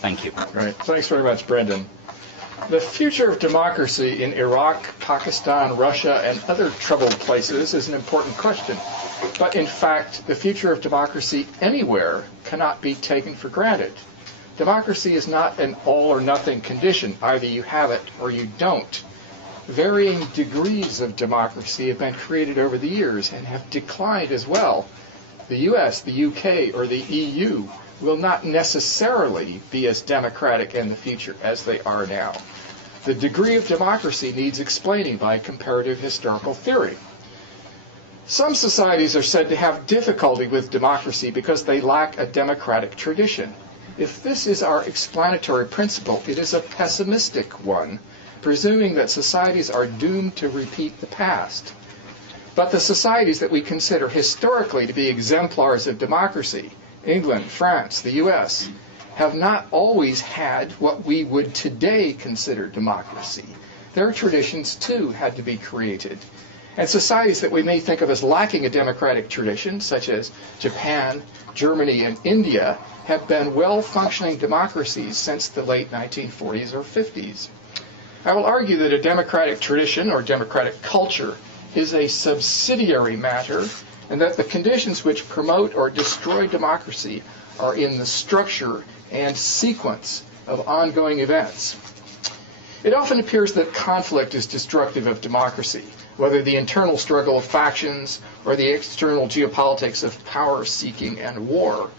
Thank you. Right. Thanks very much, Brendan. The future of democracy in Iraq, Pakistan, Russia, and other troubled places is an important question. But in fact, the future of democracy anywhere cannot be taken for granted. Democracy is not an all-or-nothing condition. Either you have it or you don't. Varying degrees of democracy have been created over the years and have declined as well. The US, the UK, or the EU will not necessarily be as democratic in the future as they are now. The degree of democracy needs explaining by comparative historical theory. Some societies are said to have difficulty with democracy because they lack a democratic tradition. If this is our explanatory principle, it is a pessimistic one, presuming that societies are doomed to repeat the past. But the societies that we consider historically to be exemplars of democracy, England, France, the US, have not always had what we would today consider democracy. Their traditions, too, had to be created. And societies that we may think of as lacking a democratic tradition, such as Japan, Germany, and India, have been well-functioning democracies since the late 1940s or 50s. I will argue that a democratic tradition or democratic culture is a subsidiary matter, and that the conditions which promote or destroy democracy are in the structure and sequence of ongoing events. It often appears that conflict is destructive of democracy, whether the internal struggle of factions or the external geopolitics of power-seeking and war.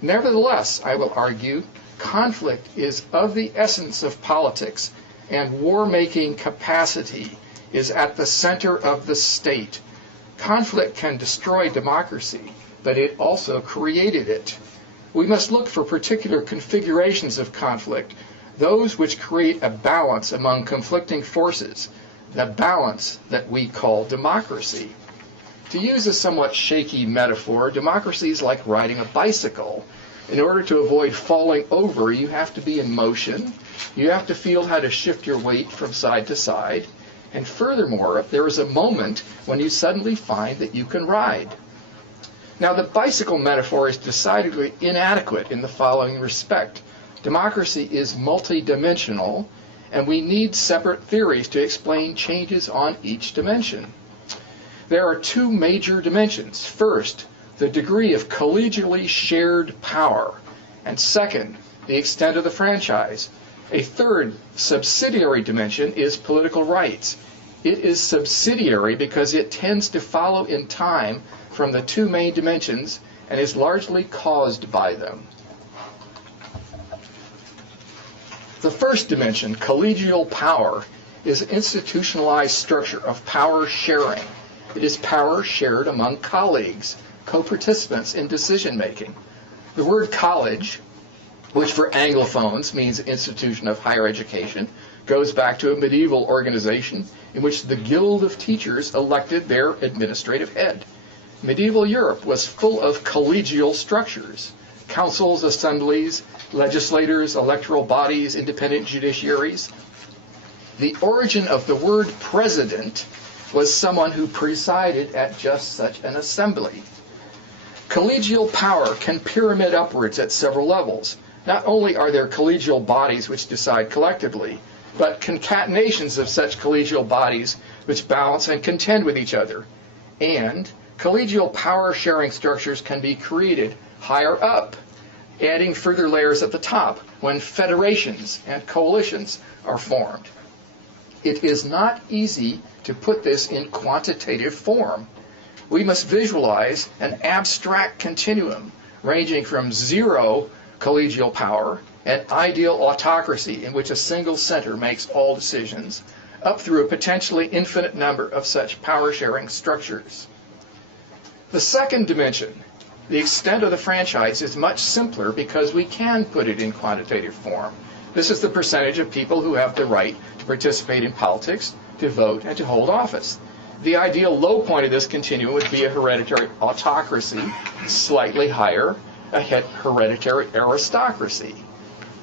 Nevertheless, I will argue, conflict is of the essence of politics, and war-making capacity is at the center of the state. Conflict can destroy democracy, but it also created it. We must look for particular configurations of conflict, those which create a balance among conflicting forces, the balance that we call democracy. To use a somewhat shaky metaphor, democracy is like riding a bicycle. In order to avoid falling over, you have to be in motion, you have to feel how to shift your weight from side to side, and furthermore, there is a moment when you suddenly find that you can ride. Now, the bicycle metaphor is decidedly inadequate in the following respect. Democracy is multidimensional, and we need separate theories to explain changes on each dimension. There are two major dimensions. First, the degree of collegially shared power, and second, the extent of the franchise. A third, subsidiary dimension is political rights. It is subsidiary because it tends to follow in time from the two main dimensions and is largely caused by them. The first dimension, collegial power, is an institutionalized structure of power sharing. It is power shared among colleagues, co-participants in decision-making. The word college, which for Anglophones means institution of higher education, goes back to a medieval organization in which the guild of teachers elected their administrative head. Medieval Europe was full of collegial structures, councils, assemblies, legislators, electoral bodies, independent judiciaries. The origin of the word president was someone who presided at just such an assembly. Collegial power can pyramid upwards at several levels. Not only are there collegial bodies which decide collectively, but concatenations of such collegial bodies which balance and contend with each other. And collegial power-sharing structures can be created higher up, adding further layers at the top when federations and coalitions are formed. It is not easy to put this in quantitative form. We must visualize an abstract continuum ranging from zero collegial power, an ideal autocracy in which a single center makes all decisions, up through a potentially infinite number of such power-sharing structures. The second dimension, the extent of the franchise, is much simpler because we can put it in quantitative form. This is the percentage of people who have the right to participate in politics, to vote, and to hold office. The ideal low point of this continuum would be a hereditary autocracy, slightly higher, a hereditary aristocracy.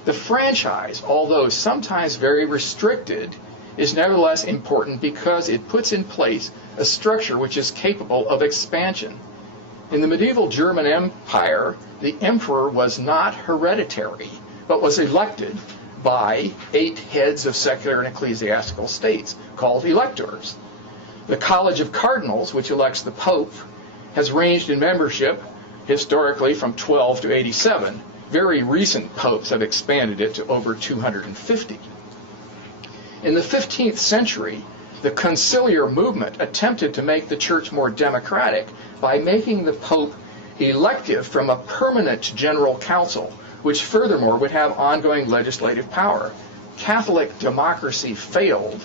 The franchise, although sometimes very restricted, is nevertheless important because it puts in place a structure which is capable of expansion. In the medieval German Empire, the emperor was not hereditary, but was elected by 8 heads of secular and ecclesiastical states, called electors. The College of Cardinals, which elects the Pope, has ranged in membership historically from 12 to 87. Very recent popes have expanded it to over 250. In the 15th century, the conciliar movement attempted to make the church more democratic by making the Pope elective from a permanent general council, which furthermore would have ongoing legislative power. Catholic democracy failed,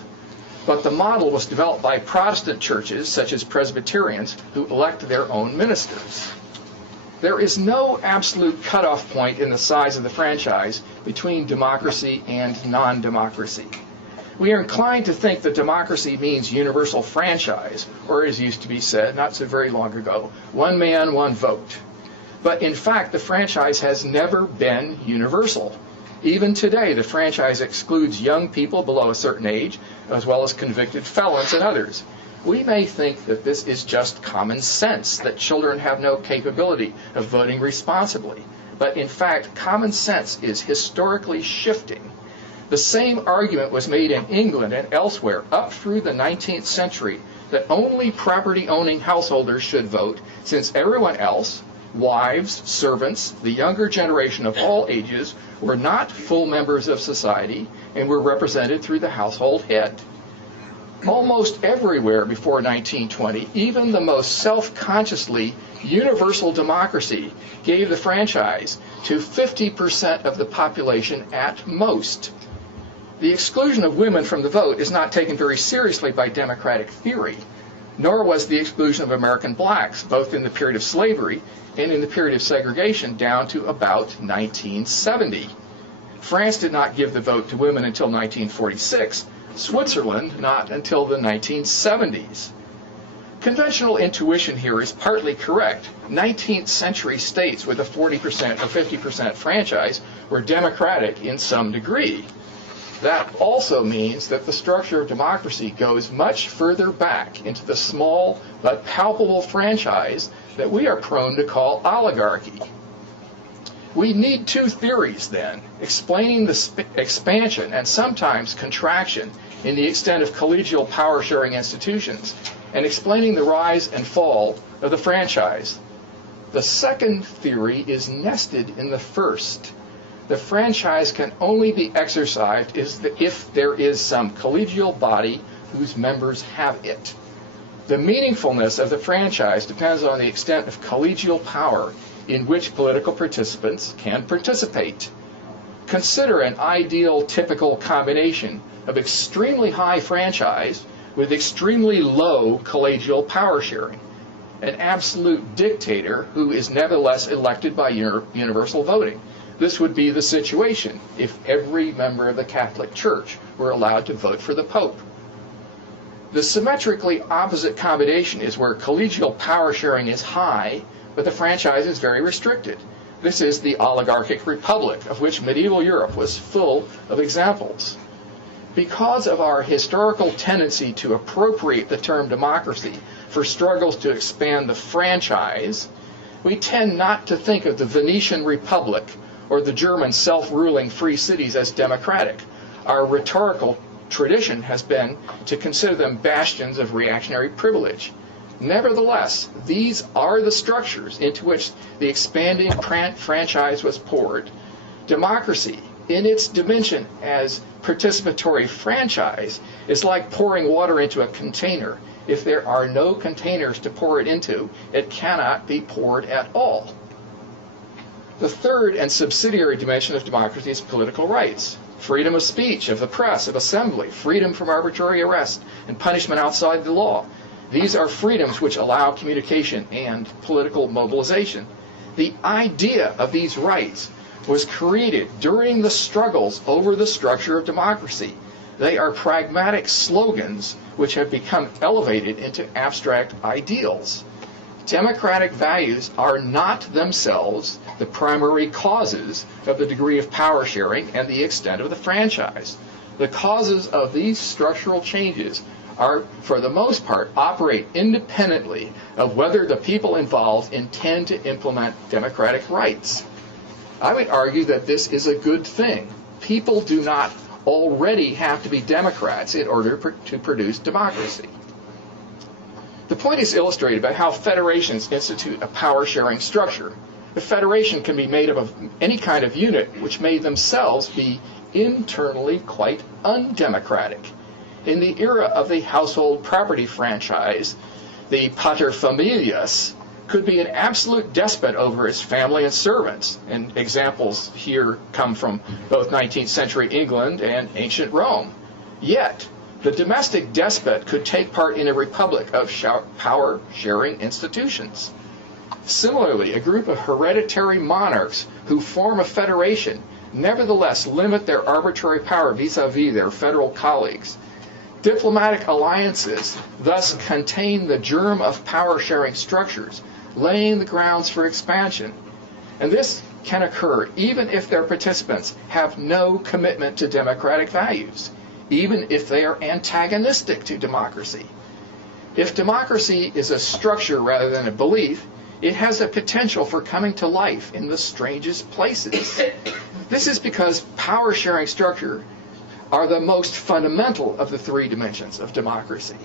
but the model was developed by Protestant churches, such as Presbyterians, who elect their own ministers. There is no absolute cutoff point in the size of the franchise between democracy and non-democracy. We are inclined to think that democracy means universal franchise, or as used to be said not so very long ago, one man, one vote. But in fact, the franchise has never been universal. Even today, the franchise excludes young people below a certain age, as well as convicted felons and others. We may think that this is just common sense, that children have no capability of voting responsibly. But in fact, common sense is historically shifting. The same argument was made in England and elsewhere up through the 19th century, that only property-owning householders should vote, since everyone else, wives, servants, the younger generation of all ages, were not full members of society and were represented through the household head. Almost everywhere before 1920, even the most self-consciously universal democracy gave the franchise to 50% of the population at most. The exclusion of women from the vote is not taken very seriously by democratic theory, nor was the exclusion of American blacks, both in the period of slavery and in the period of segregation, down to about 1970. France did not give the vote to women until 1946, Switzerland not until the 1970s. Conventional intuition here is partly correct. 19th century states with a 40% or 50% franchise were democratic in some degree. That also means that the structure of democracy goes much further back into the small but palpable franchise that we are prone to call oligarchy. We need 2 theories, then, explaining the expansion and sometimes contraction in the extent of collegial power-sharing institutions, and explaining the rise and fall of the franchise. The second theory is nested in the first. The franchise can only be exercised if there is some collegial body whose members have it. The meaningfulness of the franchise depends on the extent of collegial power in which political participants can participate. Consider an ideal typical combination of extremely high franchise with extremely low collegial power sharing. An absolute dictator who is nevertheless elected by universal voting. This would be the situation if every member of the Catholic Church were allowed to vote for the Pope. The symmetrically opposite combination is where collegial power sharing is high, but the franchise is very restricted. This is the oligarchic republic, of which medieval Europe was full of examples. Because of our historical tendency to appropriate the term democracy for struggles to expand the franchise, we tend not to think of the Venetian Republic or the German self-ruling free cities as democratic. Our rhetorical tradition has been to consider them bastions of reactionary privilege. Nevertheless, these are the structures into which the expanding franchise was poured. Democracy, in its dimension as participatory franchise, is like pouring water into a container. If there are no containers to pour it into, it cannot be poured at all. The third and subsidiary dimension of democracy is political rights. Freedom of speech, of the press, of assembly, freedom from arbitrary arrest and punishment outside the law. These are freedoms which allow communication and political mobilization. The idea of these rights was created during the struggles over the structure of democracy. They are pragmatic slogans which have become elevated into abstract ideals. Democratic values are not themselves the primary causes of the degree of power sharing and the extent of the franchise. The causes of these structural changes are, for the most part, operate independently of whether the people involved intend to implement democratic rights. I would argue that this is a good thing. People do not already have to be Democrats in order to produce democracy. The point is illustrated by how federations institute a power-sharing structure. The federation can be made up of any kind of unit which may themselves be internally quite undemocratic. In the era of the household property franchise, the paterfamilias could be an absolute despot over his family and servants, and examples here come from both 19th century England and ancient Rome. Yet, the domestic despot could take part in a republic of power-sharing institutions. Similarly, a group of hereditary monarchs who form a federation nevertheless limit their arbitrary power vis-à-vis their federal colleagues. Diplomatic alliances thus contain the germ of power-sharing structures, laying the grounds for expansion. And this can occur even if their participants have no commitment to democratic values, even if they are antagonistic to democracy. If democracy is a structure rather than a belief, it has a potential for coming to life in the strangest places. This is because power-sharing structure are the most fundamental of the three dimensions of democracy.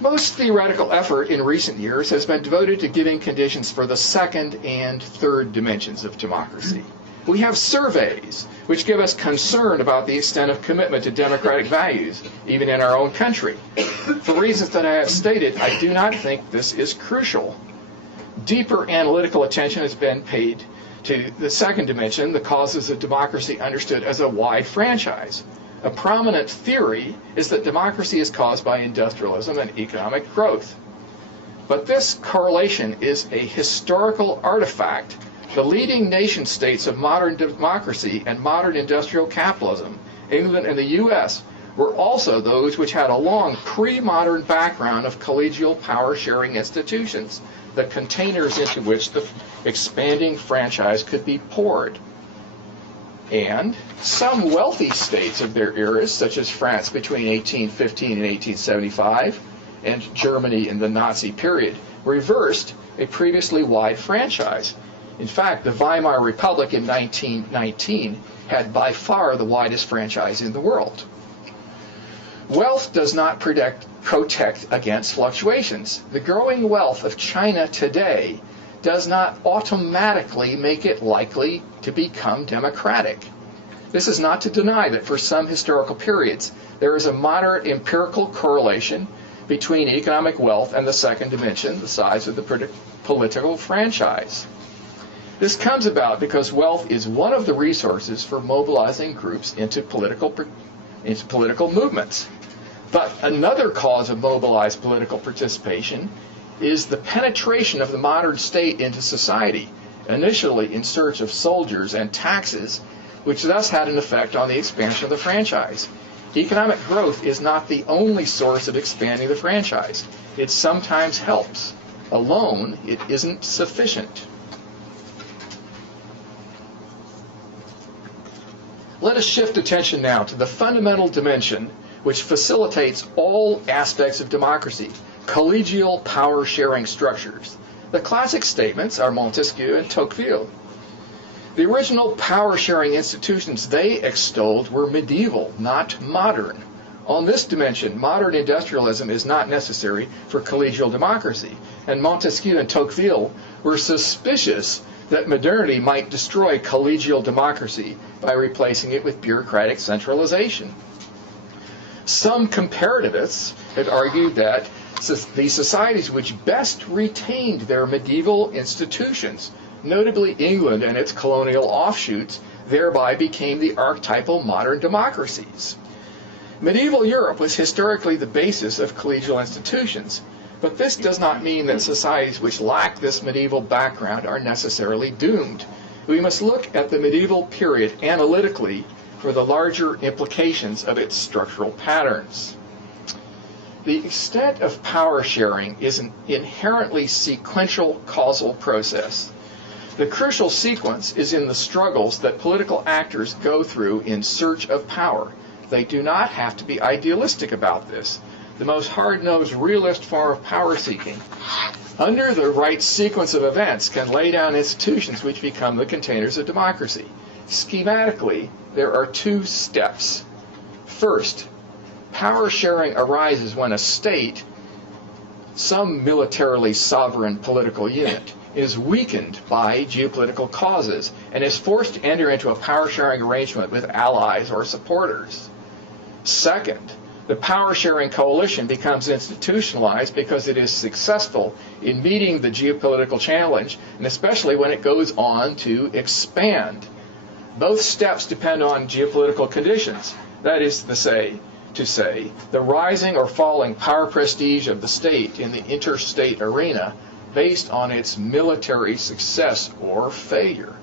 Most theoretical effort in recent years has been devoted to giving conditions for the second and third dimensions of democracy. We have surveys which give us concern about the extent of commitment to democratic values, even in our own country. For reasons that I have stated, I do not think this is crucial. Deeper analytical attention has been paid to the second dimension, the causes of democracy understood as a wide franchise. A prominent theory is that democracy is caused by industrialism and economic growth. But this correlation is a historical artifact. The leading nation states of modern democracy and modern industrial capitalism, England and the U.S., were also those which had a long pre-modern background of collegial power-sharing institutions, the containers into which the expanding franchise could be poured. And some wealthy states of their eras, such as France between 1815 and 1875, and Germany in the Nazi period, reversed a previously wide franchise. In fact, the Weimar Republic in 1919 had by far the widest franchise in the world. Wealth does not protect against fluctuations. The growing wealth of China today does not automatically make it likely to become democratic. This is not to deny that for some historical periods there is a moderate empirical correlation between economic wealth and the second dimension, the size of the political franchise. This comes about because wealth is one of the resources for mobilizing groups into political movements. But another cause of mobilized political participation is the penetration of the modern state into society, initially in search of soldiers and taxes, which thus had an effect on the expansion of the franchise. Economic growth is not the only source of expanding the franchise. It sometimes helps. Alone, it isn't sufficient. Let us shift attention now to the fundamental dimension which facilitates all aspects of democracy, collegial power-sharing structures. The classic statements are Montesquieu and Tocqueville. The original power-sharing institutions they extolled were medieval, not modern. On this dimension, modern industrialism is not necessary for collegial democracy, and Montesquieu and Tocqueville were suspicious that modernity might destroy collegial democracy by replacing it with bureaucratic centralization. Some comparativists have argued that the societies which best retained their medieval institutions, notably England and its colonial offshoots, thereby became the archetypal modern democracies. Medieval Europe was historically the basis of collegial institutions, but this does not mean that societies which lack this medieval background are necessarily doomed. We must look at the medieval period analytically for the larger implications of its structural patterns. The extent of power sharing is an inherently sequential causal process. The crucial sequence is in the struggles that political actors go through in search of power. They do not have to be idealistic about this. the most hard-nosed realist form of power seeking, under the right sequence of events, can lay down institutions which become the containers of democracy. Schematically, there are two steps. First, power sharing arises when a state, some militarily sovereign political unit, is weakened by geopolitical causes and is forced to enter into a power-sharing arrangement with allies or supporters. Second, the power-sharing coalition becomes institutionalized because it is successful in meeting the geopolitical challenge, and especially when it goes on to expand. Both steps depend on geopolitical conditions. That is to say, the rising or falling power prestige of the state in the interstate arena based on its military success or failure.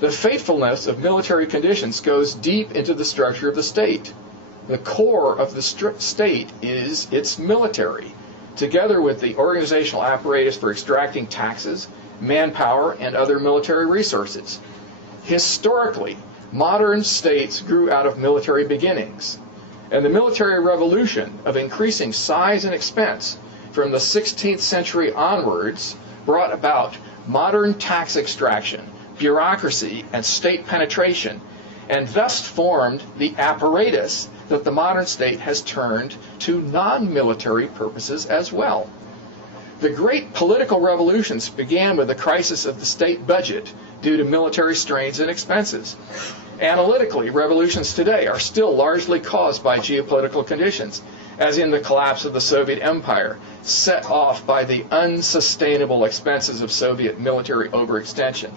The faithfulness of military conditions goes deep into the structure of the state. The core of the state is its military, together with the organizational apparatus for extracting taxes, manpower, and other military resources. Historically, modern states grew out of military beginnings, and the military revolution of increasing size and expense from the 16th century onwards brought about modern tax extraction, bureaucracy, and state penetration, and thus formed the apparatus that the modern state has turned to non-military purposes as well. The great political revolutions began with the crisis of the state budget due to military strains and expenses. Analytically, revolutions today are still largely caused by geopolitical conditions, as in the collapse of the Soviet Empire, set off by the unsustainable expenses of Soviet military overextension.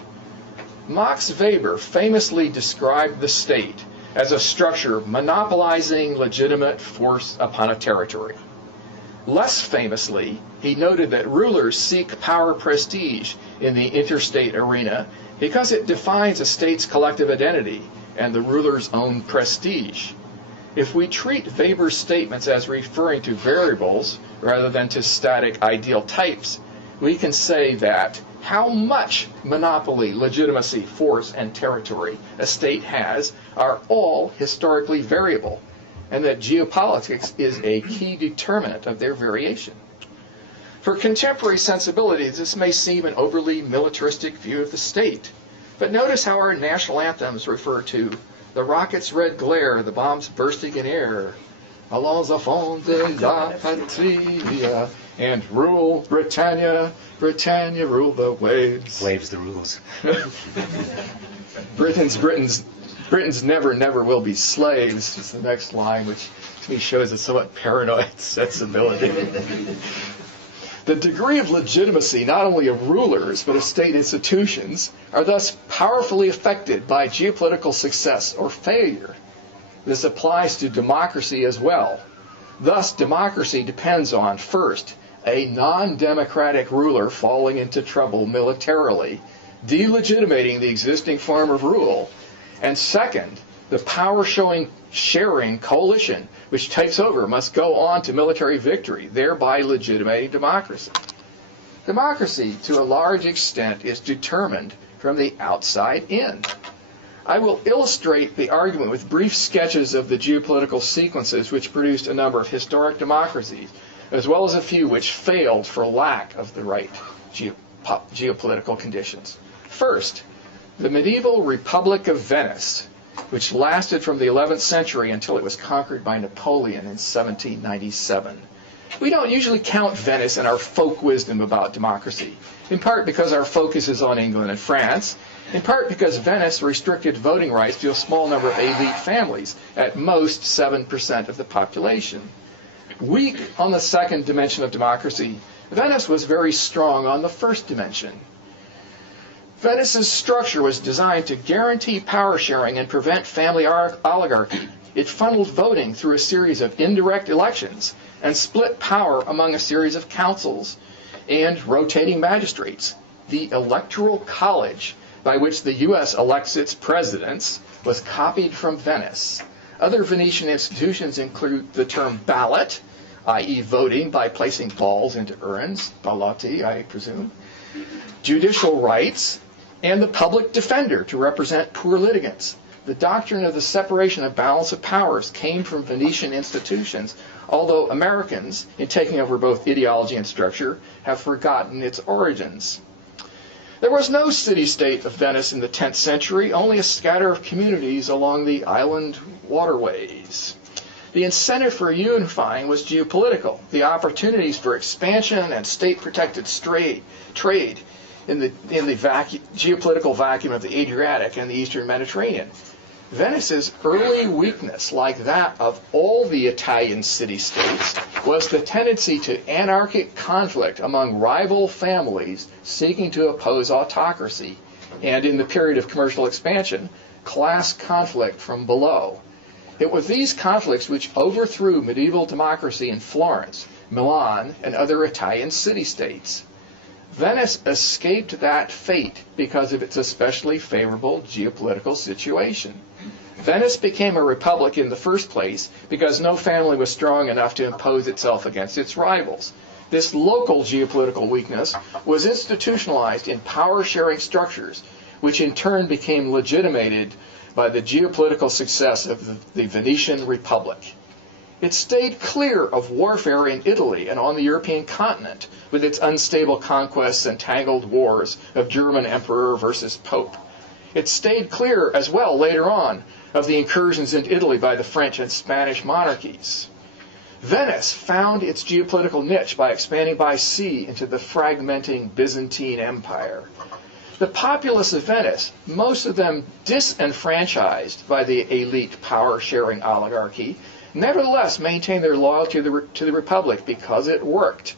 Max Weber famously described the state as a structure monopolizing legitimate force upon a territory. Less famously, he noted that rulers seek power prestige in the interstate arena because it defines a state's collective identity and the ruler's own prestige. If we treat Weber's statements as referring to variables rather than to static ideal types, we can say that how much monopoly, legitimacy, force, and territory a state has are all historically variable, and that geopolitics is a key determinant of their variation. For contemporary sensibilities, this may seem an overly militaristic view of the state, but notice how our national anthems refer to the rocket's red glare, the bombs bursting in air, allons enfants de la patrie, and rule Britannia, Britannia, rule the waves. Waves the rules. Britons never will be slaves, is the next line, which to me shows a somewhat paranoid sensibility. The degree of legitimacy not only of rulers but of state institutions are thus powerfully affected by geopolitical success or failure. This applies to democracy as well. Thus, democracy depends on, first, a non-democratic ruler falling into trouble militarily, delegitimating the existing form of rule, and second, the power-sharing coalition which takes over must go on to military victory, thereby legitimating democracy. Democracy, to a large extent, is determined from the outside in. I will illustrate the argument with brief sketches of the geopolitical sequences which produced a number of historic democracies, as well as a few which failed for lack of the right geopolitical conditions. First, the medieval Republic of Venice, which lasted from the 11th century until it was conquered by Napoleon in 1797. We don't usually count Venice in our folk wisdom about democracy, in part because our focus is on England and France, in part because Venice restricted voting rights to a small number of elite families, at most 7% of the population. Weak on the second dimension of democracy, Venice was very strong on the first dimension. Venice's structure was designed to guarantee power sharing and prevent family oligarchy. It funneled voting through a series of indirect elections and split power among a series of councils and rotating magistrates. The Electoral College, by which the U.S. elects its presidents, was copied from Venice. Other Venetian institutions include the term ballot, i.e. voting by placing balls into urns, ballotti, I presume, judicial rights, and the public defender to represent poor litigants. The doctrine of the separation of balance of powers came from Venetian institutions, although Americans, in taking over both ideology and structure, have forgotten its origins. There was no city-state of Venice in the 10th century, only a scatter of communities along the island waterways. The incentive for unifying was geopolitical. The opportunities for expansion and state-protected trade in the geopolitical vacuum of the Adriatic and the Eastern Mediterranean. Venice's early weakness, like that of all the Italian city-states, was the tendency to anarchic conflict among rival families seeking to oppose autocracy, and in the period of commercial expansion, class conflict from below. It was these conflicts which overthrew medieval democracy in Florence, Milan, and other Italian city-states. Venice escaped that fate because of its especially favorable geopolitical situation. Venice became a republic in the first place because no family was strong enough to impose itself against its rivals. This local geopolitical weakness was institutionalized in power-sharing structures, which in turn became legitimated by the geopolitical success of the Venetian Republic. It stayed clear of warfare in Italy and on the European continent, with its unstable conquests and tangled wars of German emperor versus pope. It stayed clear as well later on of the incursions into Italy by the French and Spanish monarchies. Venice found its geopolitical niche by expanding by sea into the fragmenting Byzantine Empire. The populace of Venice, most of them disenfranchised by the elite power-sharing oligarchy, nevertheless maintained their loyalty to the Republic because it worked.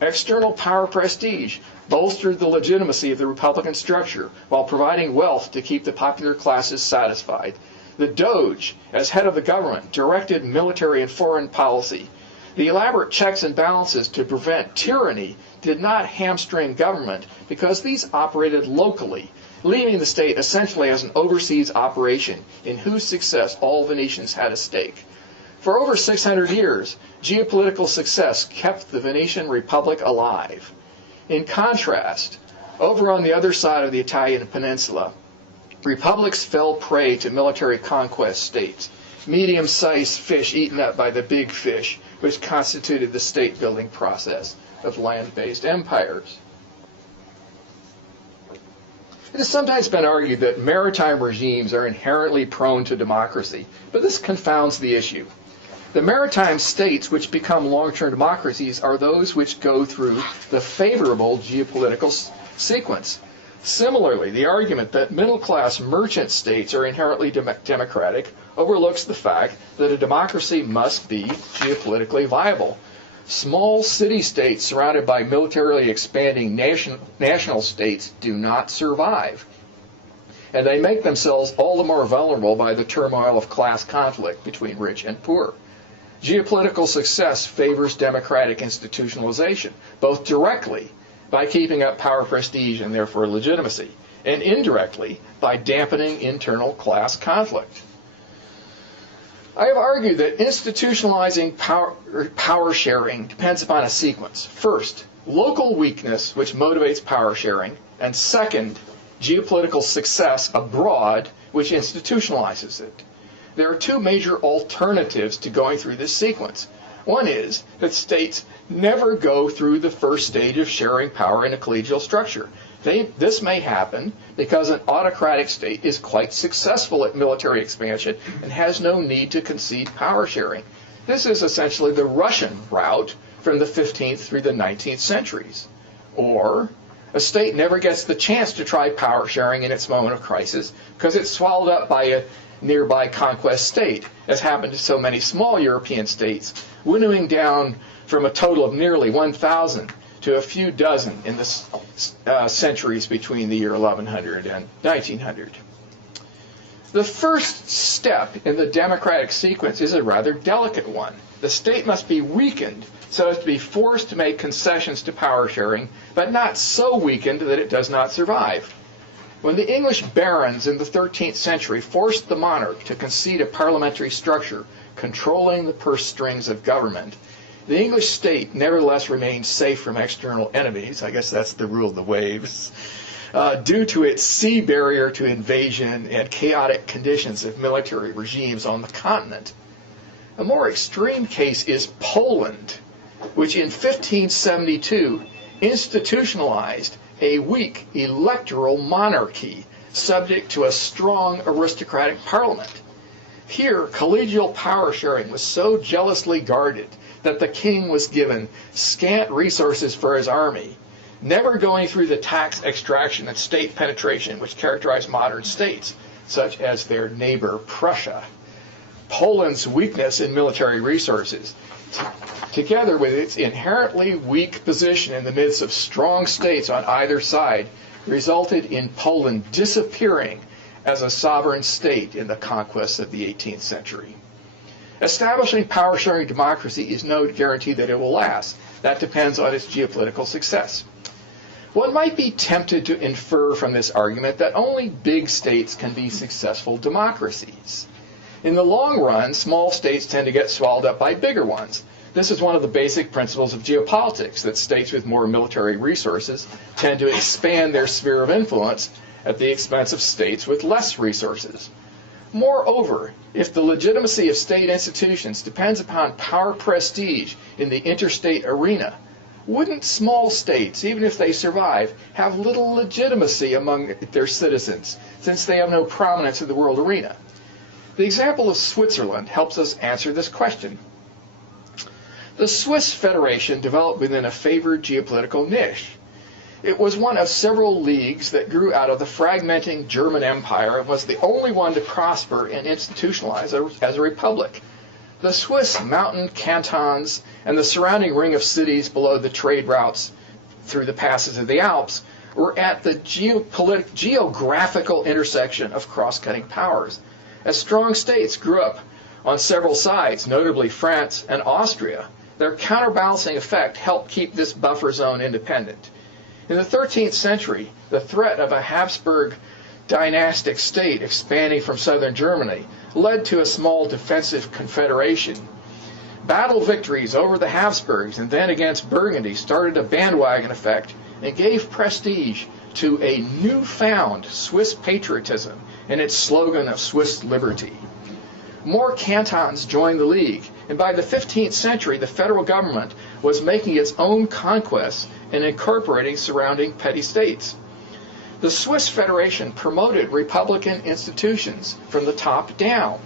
External power prestige bolstered the legitimacy of the Republican structure while providing wealth to keep the popular classes satisfied. The Doge, as head of the government, directed military and foreign policy. The elaborate checks and balances to prevent tyranny did not hamstring government because these operated locally, leaving the state essentially as an overseas operation in whose success all Venetians had a stake. For over 600 years, geopolitical success kept the Venetian Republic alive. In contrast, over on the other side of the Italian peninsula, republics fell prey to military conquest states, medium-sized fish eaten up by the big fish, which constituted the state-building process of land-based empires. It has sometimes been argued that maritime regimes are inherently prone to democracy, but this confounds the issue. The maritime states which become long-term democracies are those which go through the favorable geopolitical sequence. Similarly, the argument that middle-class merchant states are inherently democratic overlooks the fact that a democracy must be geopolitically viable. Small city-states surrounded by militarily expanding national states do not survive, and they make themselves all the more vulnerable by the turmoil of class conflict between rich and poor. Geopolitical success favors democratic institutionalization, both directly by keeping up power prestige and therefore legitimacy, and indirectly by dampening internal class conflict. I have argued that institutionalizing power sharing depends upon a sequence. First, local weakness, which motivates power sharing, and second, geopolitical success abroad, which institutionalizes it. There are two major alternatives to going through this sequence. One is that states never go through the first stage of sharing power in a collegial structure. This may happen because an autocratic state is quite successful at military expansion and has no need to concede power sharing. This is essentially the Russian route from the 15th through the 19th centuries. Or a state never gets the chance to try power sharing in its moment of crisis because it's swallowed up by a nearby conquest state, as happened to so many small European states, winnowing down from a total of nearly 1,000 to a few dozen in the centuries between the year 1100 and 1900. The first step in the democratic sequence is a rather delicate one. The state must be weakened so as to be forced to make concessions to power sharing, but not so weakened that it does not survive. When the English barons in the 13th century forced the monarch to concede a parliamentary structure controlling the purse strings of government, the English state nevertheless remained safe from external enemies. I guess that's the rule of the waves. due to its sea barrier to invasion and chaotic conditions of military regimes on the continent. A more extreme case is Poland, which in 1572 institutionalized a weak electoral monarchy subject to a strong aristocratic parliament. Here, collegial power sharing was so jealously guarded that the king was given scant resources for his army, never going through the tax extraction and state penetration which characterize modern states, such as their neighbor Prussia. Poland's weakness in military resources, together with its inherently weak position in the midst of strong states on either side, resulted in Poland disappearing as a sovereign state in the conquests of the 18th century. Establishing power-sharing democracy is no guarantee that it will last. That depends on its geopolitical success. One might be tempted to infer from this argument that only big states can be successful democracies. In the long run, small states tend to get swallowed up by bigger ones. This is one of the basic principles of geopolitics, that states with more military resources tend to expand their sphere of influence at the expense of states with less resources. Moreover, if the legitimacy of state institutions depends upon power prestige in the interstate arena, wouldn't small states, even if they survive, have little legitimacy among their citizens, since they have no prominence in the world arena? The example of Switzerland helps us answer this question. The Swiss Federation developed within a favored geopolitical niche. It was one of several leagues that grew out of the fragmenting German Empire and was the only one to prosper and institutionalize as a republic. The Swiss mountain cantons and the surrounding ring of cities below the trade routes through the passes of the Alps were at the geographical intersection of cross-cutting powers. As strong states grew up on several sides, notably France and Austria, their counterbalancing effect helped keep this buffer zone independent. In the 13th century, the threat of a Habsburg dynastic state expanding from southern Germany led to a small defensive confederation. Battle victories over the Habsburgs and then against Burgundy started a bandwagon effect and gave prestige to a newfound Swiss patriotism and its slogan of Swiss liberty. More cantons joined the League, and by the 15th century, the federal government was making its own conquests and incorporating surrounding petty states. The Swiss Federation promoted republican institutions from the top down.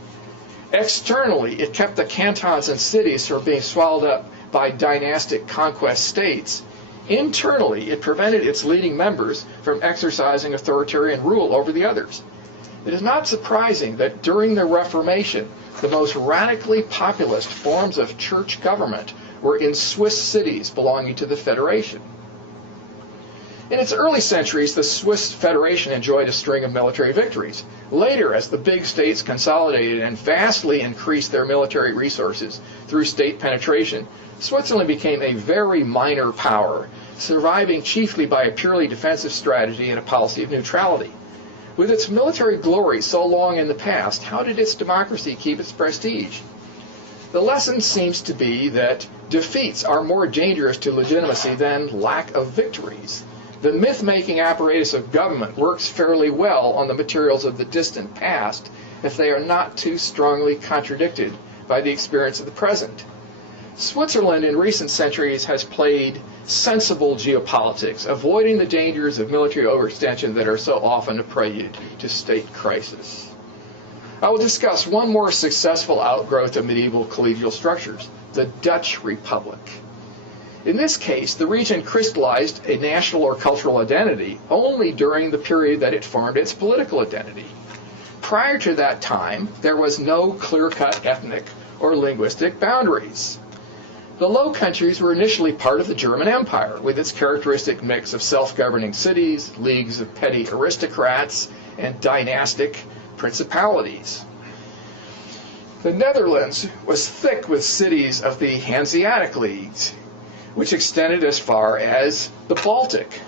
Externally, it kept the cantons and cities from being swallowed up by dynastic conquest states. Internally, it prevented its leading members from exercising authoritarian rule over the others. It is not surprising that during the Reformation, the most radically populist forms of church government were in Swiss cities belonging to the Federation. In its early centuries, the Swiss Federation enjoyed a string of military victories. Later, as the big states consolidated and vastly increased their military resources through state penetration, Switzerland became a very minor power, surviving chiefly by a purely defensive strategy and a policy of neutrality. With its military glory so long in the past, how did its democracy keep its prestige? The lesson seems to be that defeats are more dangerous to legitimacy than lack of victories. The myth-making apparatus of government works fairly well on the materials of the distant past if they are not too strongly contradicted by the experience of the present. Switzerland in recent centuries has played sensible geopolitics, avoiding the dangers of military overextension that are so often a prelude to state crisis. I will discuss one more successful outgrowth of medieval collegial structures, the Dutch Republic. In this case, the region crystallized a national or cultural identity only during the period that it formed its political identity. Prior to that time, there was no clear-cut ethnic or linguistic boundaries. The Low Countries were initially part of the German Empire, with its characteristic mix of self-governing cities, leagues of petty aristocrats, and dynastic principalities. The Netherlands was thick with cities of the Hanseatic leagues, which extended as far as the Baltic.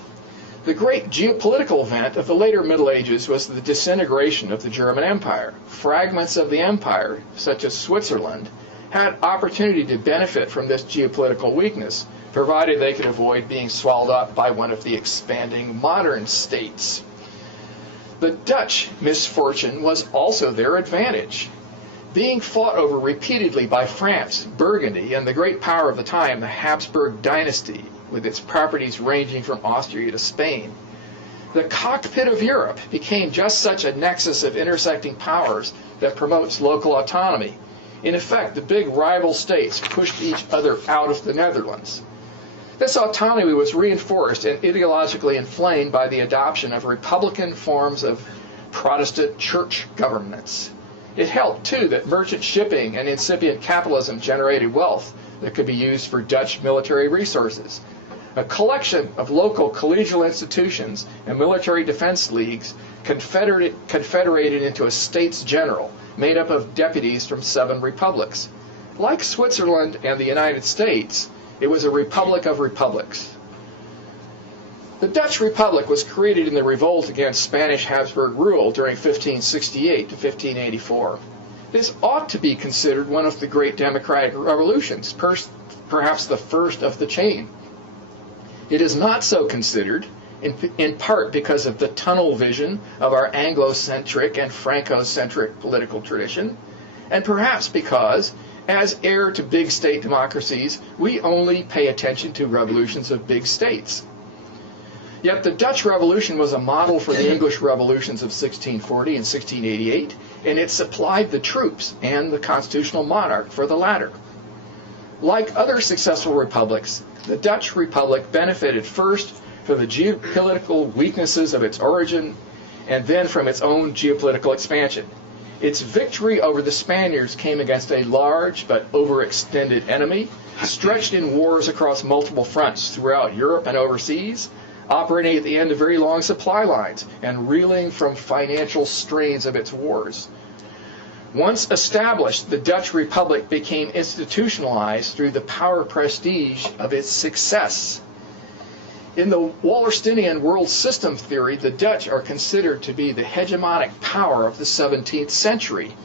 The great geopolitical event of the later Middle Ages was the disintegration of the German Empire. Fragments of the empire, such as Switzerland, had opportunity to benefit from this geopolitical weakness provided they could avoid being swallowed up by one of the expanding modern states. The Dutch misfortune was also their advantage. Being fought over repeatedly by France, Burgundy, and the great power of the time, the Habsburg dynasty, with its properties ranging from Austria to Spain, the cockpit of Europe became just such a nexus of intersecting powers that promotes local autonomy. In effect, the big rival states pushed each other out of the Netherlands. This autonomy was reinforced and ideologically inflamed by the adoption of republican forms of Protestant church governments. It helped, too, that merchant shipping and incipient capitalism generated wealth that could be used for Dutch military resources. A collection of local collegial institutions and military defense leagues confederated into a States General made up of deputies from 7 republics. Like Switzerland and the United States, it was a republic of republics. The Dutch Republic was created in the revolt against Spanish Habsburg rule during 1568 to 1584. This ought to be considered one of the great democratic revolutions, perhaps the first of the chain. It is not so considered, in part because of the tunnel vision of our Anglo-centric and Franco-centric political tradition, and perhaps because, as heir to big state democracies, we only pay attention to revolutions of big states. Yet the Dutch Revolution was a model for the English revolutions of 1640 and 1688, and it supplied the troops and the constitutional monarch for the latter. Like other successful republics, the Dutch Republic benefited first from the geopolitical weaknesses of its origin and then from its own geopolitical expansion. Its victory over the Spaniards came against a large but overextended enemy, stretched in wars across multiple fronts throughout Europe and overseas, operating at the end of very long supply lines and reeling from financial strains of its wars. Once established, the Dutch Republic became institutionalized through the power prestige of its success. In the Wallersteinian world system theory, the Dutch are considered to be the hegemonic power of the 17th century.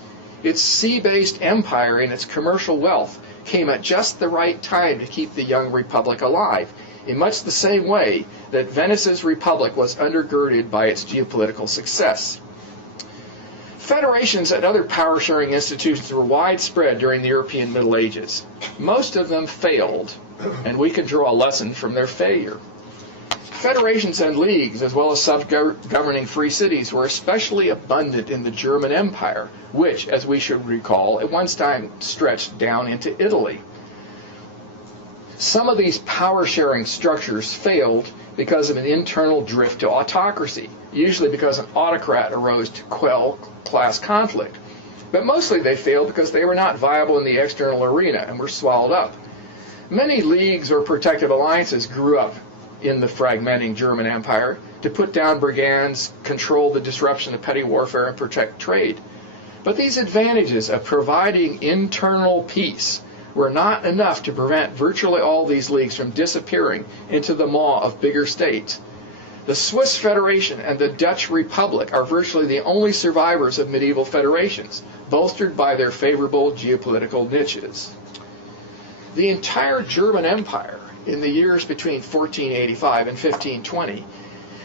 Its sea-based empire and its commercial wealth came at just the right time to keep the young republic alive, in much the same way that Venice's republic was undergirded by its geopolitical success. Federations and other power-sharing institutions were widespread during the European Middle Ages. Most of them failed, and we can draw a lesson from their failure. Federations and leagues, as well as self-governing free cities, were especially abundant in the German Empire, which, as we should recall, at one time stretched down into Italy. Some of these power-sharing structures failed because of an internal drift to autocracy, usually because an autocrat arose to quell class conflict. But mostly they failed because they were not viable in the external arena and were swallowed up. Many leagues or protective alliances grew up in the fragmenting German Empire to put down brigands, control the disruption of petty warfare, and protect trade. But these advantages of providing internal peace were not enough to prevent virtually all these leagues from disappearing into the maw of bigger states. The Swiss Federation and the Dutch Republic are virtually the only survivors of medieval federations, bolstered by their favorable geopolitical niches. The entire German Empire, in the years between 1485 and 1520,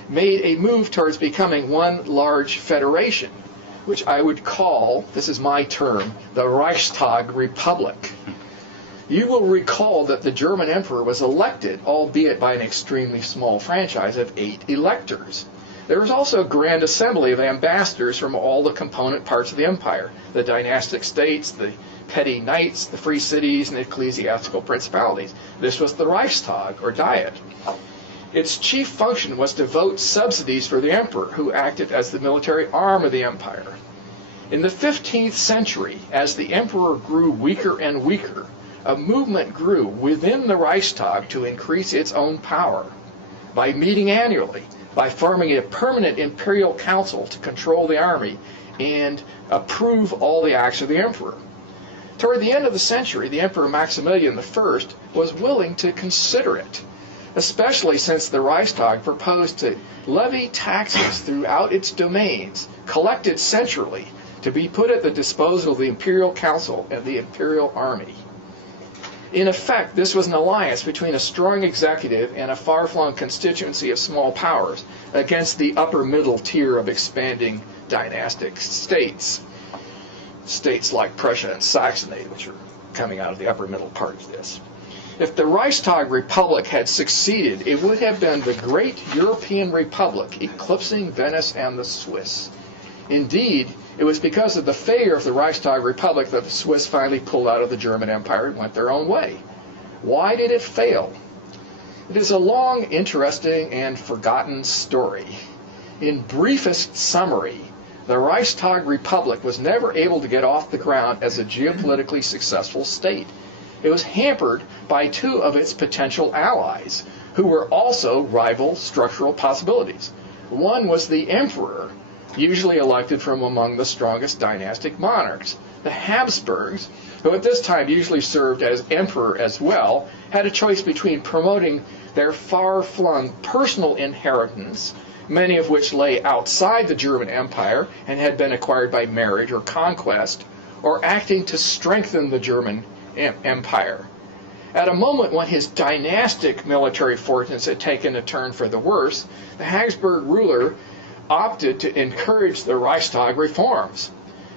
made a move towards becoming one large federation, which I would call, this is my term, the Reichstag Republic. You will recall that the German emperor was elected, albeit by an extremely small franchise of 8 electors. There was also a grand assembly of ambassadors from all the component parts of the empire, the dynastic states, the petty knights, the free cities, and the ecclesiastical principalities. This was the Reichstag, or Diet. Its chief function was to vote subsidies for the emperor, who acted as the military arm of the empire. In the 15th century, as the emperor grew weaker and weaker, a movement grew within the Reichstag to increase its own power by meeting annually, by forming a permanent imperial council to control the army and approve all the acts of the emperor. Toward the end of the century, the Emperor Maximilian I was willing to consider it, especially since the Reichstag proposed to levy taxes throughout its domains, collected centrally, to be put at the disposal of the imperial council and the imperial army. In effect, this was an alliance between a strong executive and a far-flung constituency of small powers against the upper middle tier of expanding dynastic states. States like Prussia and Saxony, which are coming out of the upper middle part of this. If the Reichstag Republic had succeeded, it would have been the great European Republic, eclipsing Venice and the Swiss. Indeed, it was because of the failure of the Reichstag Republic that the Swiss finally pulled out of the German Empire and went their own way. Why did it fail? It is a long, interesting, and forgotten story. In briefest summary, the Reichstag Republic was never able to get off the ground as a geopolitically successful state. It was hampered by two of its potential allies, who were also rival structural possibilities. One was the emperor, usually elected from among the strongest dynastic monarchs. The Habsburgs, who at this time usually served as emperor as well, had a choice between promoting their far-flung personal inheritance, many of which lay outside the German Empire and had been acquired by marriage or conquest, or acting to strengthen the German Empire. At a moment when his dynastic military fortunes had taken a turn for the worse, the Habsburg ruler opted to encourage the Reichstag reforms,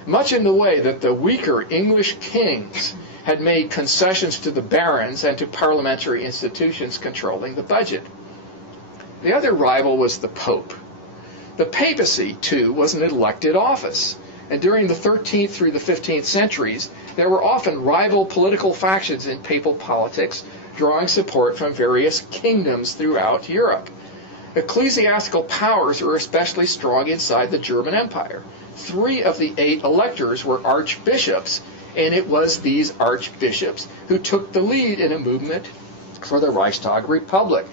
much in the way that the weaker English kings had made concessions to the barons and to parliamentary institutions controlling the budget. The other rival was the Pope. The papacy, too, was an elected office, and during the 13th through the 15th centuries, there were often rival political factions in papal politics, drawing support from various kingdoms throughout Europe. Ecclesiastical powers were especially strong inside the German Empire. 3 of the 8 electors were archbishops, and it was these archbishops who took the lead in a movement for the Reichstag Republic.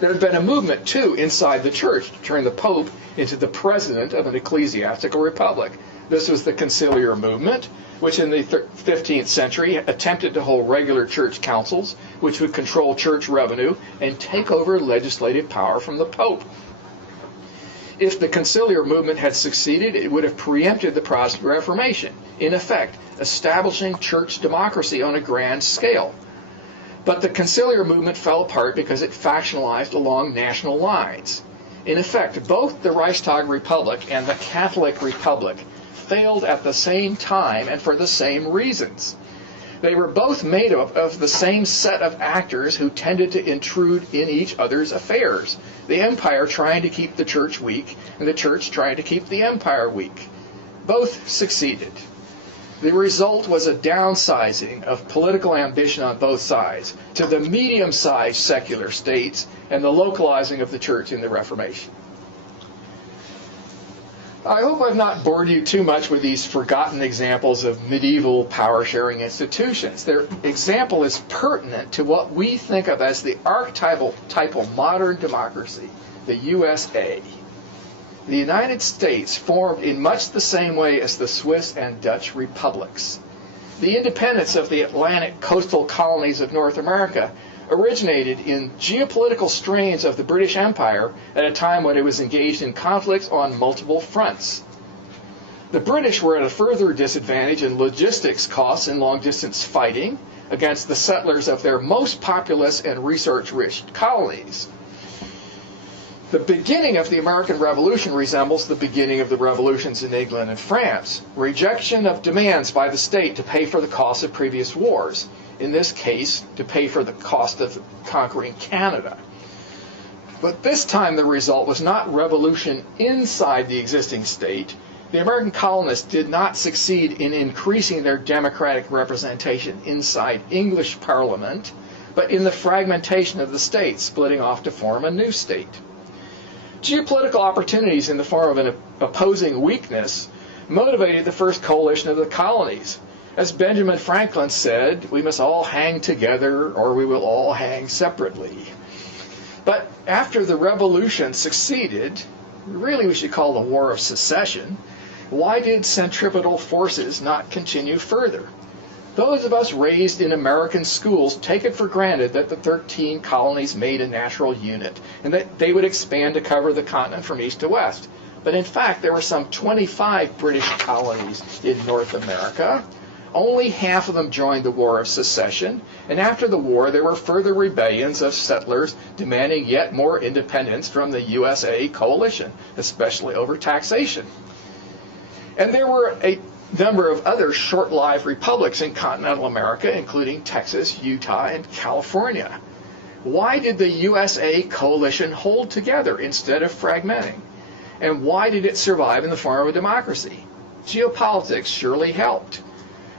There had been a movement, too, inside the church to turn the Pope into the president of an ecclesiastical republic. This was the conciliar movement, which in the 15th century attempted to hold regular church councils, which would control church revenue and take over legislative power from the Pope. If the conciliar movement had succeeded, it would have preempted the Protestant Reformation, in effect, establishing church democracy on a grand scale. But the conciliar movement fell apart because it factionalized along national lines. In effect, both the Reichstag Republic and the Catholic Republic failed at the same time and for the same reasons. They were both made up of the same set of actors who tended to intrude in each other's affairs, the empire trying to keep the church weak and the church trying to keep the empire weak. Both succeeded. The result was a downsizing of political ambition on both sides to the medium-sized secular states and the localizing of the church in the Reformation. I hope I've not bored you too much with these forgotten examples of medieval power-sharing institutions. Their example is pertinent to what we think of as the archetypal modern democracy, the USA. The United States formed in much the same way as the Swiss and Dutch republics. The independence of the Atlantic coastal colonies of North America originated in geopolitical strains of the British Empire at a time when it was engaged in conflicts on multiple fronts. The British were at a further disadvantage in logistics costs and long-distance fighting against the settlers of their most populous and resource-rich colonies. The beginning of the American Revolution resembles the beginning of the revolutions in England and France. Rejection of demands by the state to pay for the cost of previous wars. In this case, to pay for the cost of conquering Canada. But this time the result was not revolution inside the existing state. The American colonists did not succeed in increasing their democratic representation inside English Parliament, but in the fragmentation of the state, splitting off to form a new state. Geopolitical opportunities in the form of an opposing weakness motivated the first coalition of the colonies. As Benjamin Franklin said, we must all hang together or we will all hang separately. But after the revolution succeeded, really we should call the War of Secession, why did centripetal forces not continue further? Those of us raised in American schools take it for granted that the 13 colonies made a natural unit and that they would expand to cover the continent from east to west. But in fact, there were some 25 British colonies in North America, Only half of them joined the War of Secession, and after the war there were further rebellions of settlers demanding yet more independence from the USA coalition, especially over taxation. And there were a number of other short-lived republics in continental America, including Texas, Utah, and California. Why did the USA coalition hold together instead of fragmenting? And why did it survive in the form of a democracy? Geopolitics surely helped.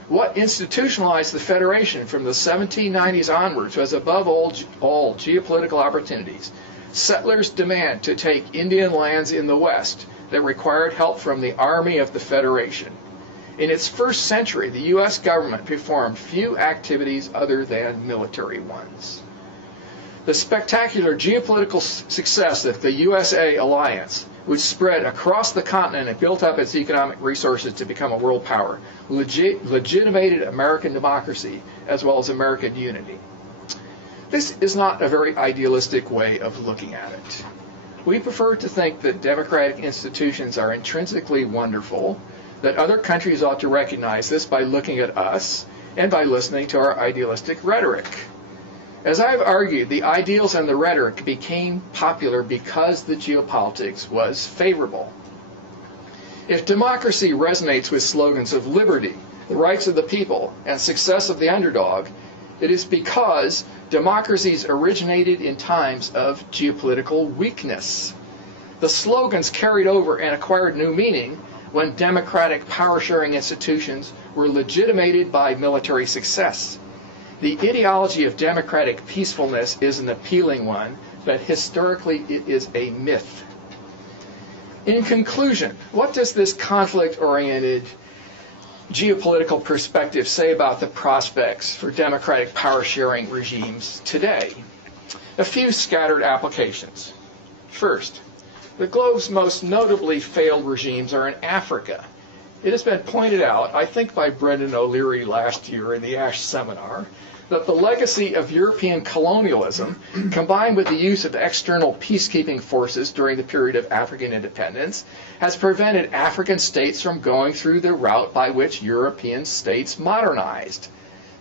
What institutionalized the Federation from the 1790s onwards was above all geopolitical opportunities. Settlers' demand to take Indian lands in the West that required help from the Army of the Federation. In its first century, the U.S. government performed few activities other than military ones. The spectacular geopolitical success of the USA alliance, which spread across the continent and built up its economic resources to become a world power, legitimated American democracy as well as American unity. This is not a very idealistic way of looking at it. We prefer to think that democratic institutions are intrinsically wonderful, that other countries ought to recognize this by looking at us and by listening to our idealistic rhetoric. As I've argued, the ideals and the rhetoric became popular because the geopolitics was favorable. If democracy resonates with slogans of liberty, the rights of the people, and success of the underdog, it is because democracies originated in times of geopolitical weakness. The slogans carried over and acquired new meaning when democratic power-sharing institutions were legitimated by military success. The ideology of democratic peacefulness is an appealing one, but historically it is a myth. In conclusion, what does this conflict-oriented geopolitical perspective say about the prospects for democratic power-sharing regimes today? A few scattered applications. First, the globe's most notably failed regimes are in Africa. It has been pointed out, I think by Brendan O'Leary last year in the ASH seminar, that the legacy of European colonialism, combined with the use of external peacekeeping forces during the period of African independence, has prevented African states from going through the route by which European states modernized.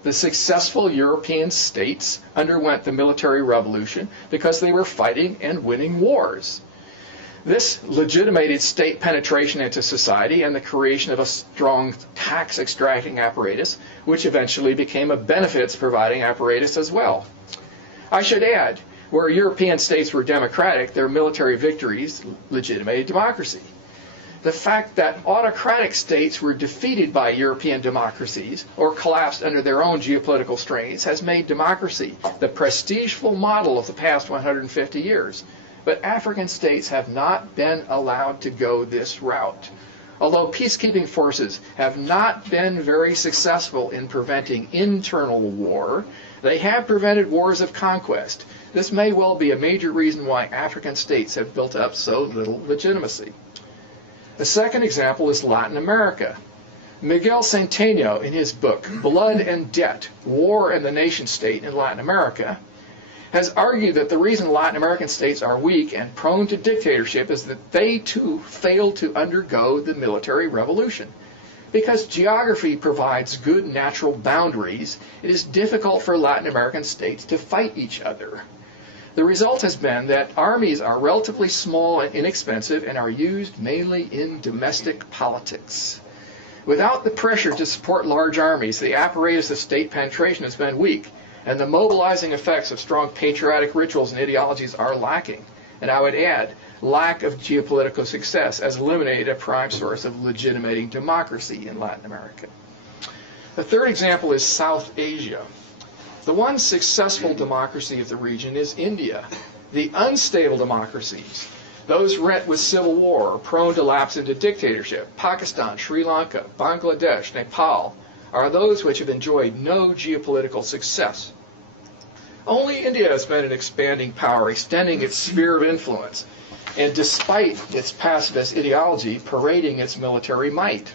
The successful European states underwent the military revolution because they were fighting and winning wars. This legitimated state penetration into society and the creation of a strong tax-extracting apparatus, which eventually became a benefits-providing apparatus as well. I should add, where European states were democratic, their military victories legitimated democracy. The fact that autocratic states were defeated by European democracies or collapsed under their own geopolitical strains has made democracy the prestigeful model of the past 150 years. But African states have not been allowed to go this route. Although peacekeeping forces have not been very successful in preventing internal war, they have prevented wars of conquest. This may well be a major reason why African states have built up so little legitimacy. The second example is Latin America. Miguel Centeno, in his book, Blood and Debt, War and the Nation State in Latin America, has argued that the reason Latin American states are weak and prone to dictatorship is that they too failed to undergo the military revolution. Because geography provides good natural boundaries, it is difficult for Latin American states to fight each other. The result has been that armies are relatively small and inexpensive and are used mainly in domestic politics. Without the pressure to support large armies, the apparatus of state penetration has been weak, and the mobilizing effects of strong patriotic rituals and ideologies are lacking. And I would add, lack of geopolitical success has eliminated a prime source of legitimating democracy in Latin America. The third example is South Asia. The one successful democracy of the region is India. The unstable democracies, those rent with civil war or prone to lapse into dictatorship, Pakistan, Sri Lanka, Bangladesh, Nepal, are those which have enjoyed no geopolitical success. Only India has been an expanding power, extending its sphere of influence, and despite its pacifist ideology, parading its military might.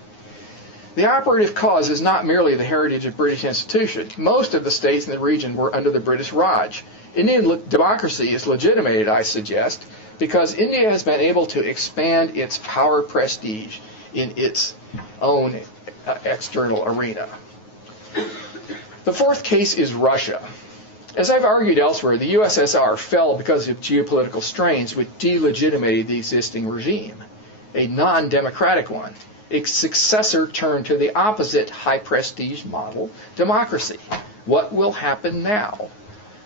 The operative cause is not merely the heritage of British institution. Most of the states in the region were under the British Raj. Indian democracy is legitimated, I suggest, because India has been able to expand its power prestige in its own external arena. The fourth case is Russia. As I've argued elsewhere, the USSR fell because of geopolitical strains which delegitimated the existing regime, a non-democratic one. Its successor turned to the opposite high-prestige model, democracy. What will happen now?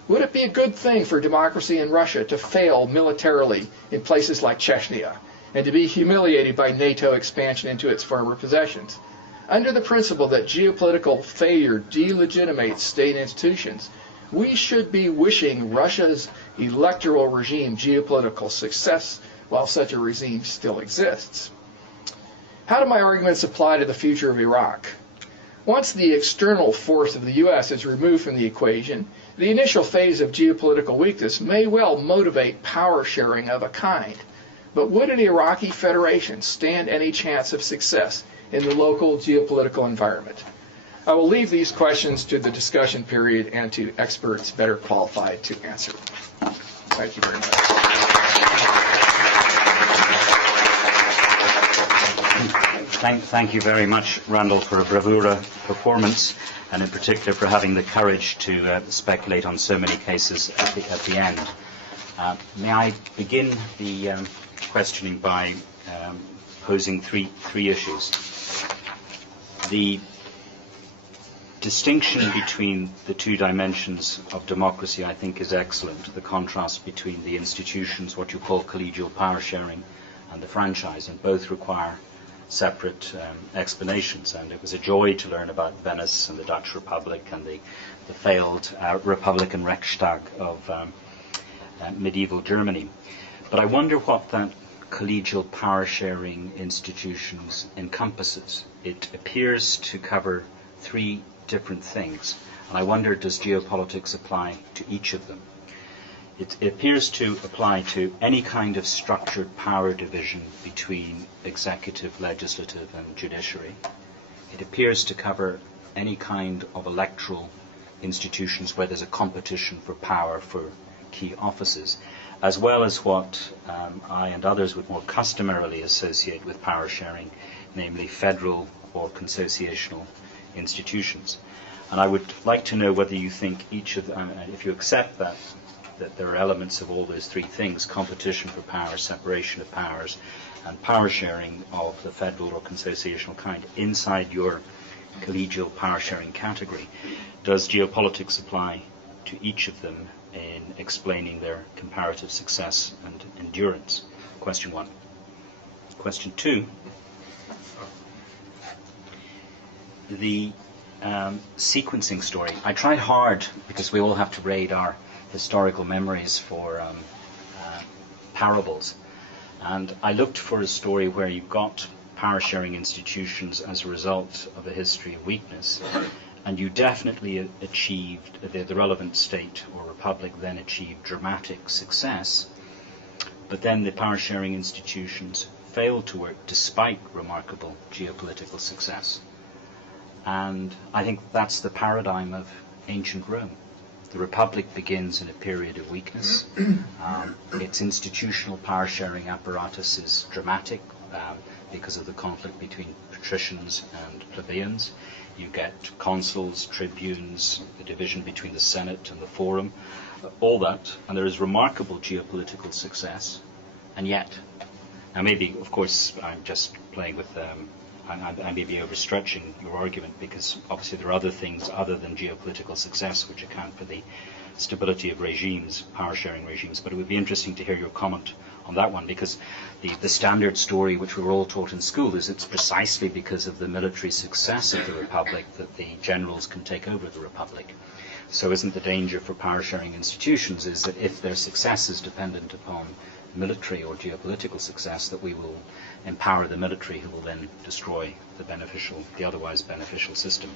Would it be a good thing for democracy in Russia to fail militarily in places like Chechnya and to be humiliated by NATO expansion into its former possessions? Under the principle that geopolitical failure delegitimates state institutions, we should be wishing Russia's electoral regime geopolitical success while such a regime still exists. How do my arguments apply to the future of Iraq? Once the external force of the U.S. is removed from the equation, the initial phase of geopolitical weakness may well motivate power sharing of a kind. But would an Iraqi federation stand any chance of success in the local geopolitical environment? I will leave these questions to the discussion period and to experts better qualified to answer. Thank you very much. Thank you very much, Randall, for a bravura performance, and in particular for having the courage to speculate on so many cases at the end. May I begin the questioning by posing three issues. The distinction between the two dimensions of democracy, I think, is excellent. The contrast between the institutions, what you call collegial power sharing, and the franchise, and both require separate explanations. And it was a joy to learn about Venice and the Dutch Republic and the failed Republican Reichstag of medieval Germany. But I wonder what that collegial power sharing institutions encompasses. It appears to cover three different things, and I wonder, does geopolitics apply to each of them? It appears to apply to any kind of structured power division between executive, legislative and judiciary. It appears to cover any kind of electoral institutions where there's a competition for power for key offices, as well as what I and others would more customarily associate with power sharing, namely federal or consociational institutions. And I would like to know whether you think each of them, if you accept that there are elements of all those three things, competition for power, separation of powers, and power sharing of the federal or consociational kind inside your collegial power sharing category, does geopolitics apply to each of them in explaining their comparative success and endurance? Question one. Question two. The sequencing story. I tried hard, because we all have to raid our historical memories for parables, and I looked for a story where you got power sharing institutions as a result of a history of weakness, and you definitely achieved, the relevant state or republic then achieved dramatic success, but then the power sharing institutions failed to work despite remarkable geopolitical success. And I think that's the paradigm of ancient Rome. The Republic begins in a period of weakness. Its institutional power-sharing apparatus is dramatic because of the conflict between patricians and plebeians. You get consuls, tribunes, the division between the Senate and the Forum, all that, and there is remarkable geopolitical success. And yet, now maybe, of course, I'm just playing with I may be overstretching your argument, because obviously there are other things other than geopolitical success which account for the stability of regimes, power-sharing regimes. But it would be interesting to hear your comment on that one, because the standard story which we were all taught in school is it's precisely because of the military success of the Republic that the generals can take over the Republic. So isn't the danger for power-sharing institutions is that if their success is dependent upon military or geopolitical success, that we will empower the military, who will then destroy the otherwise beneficial system.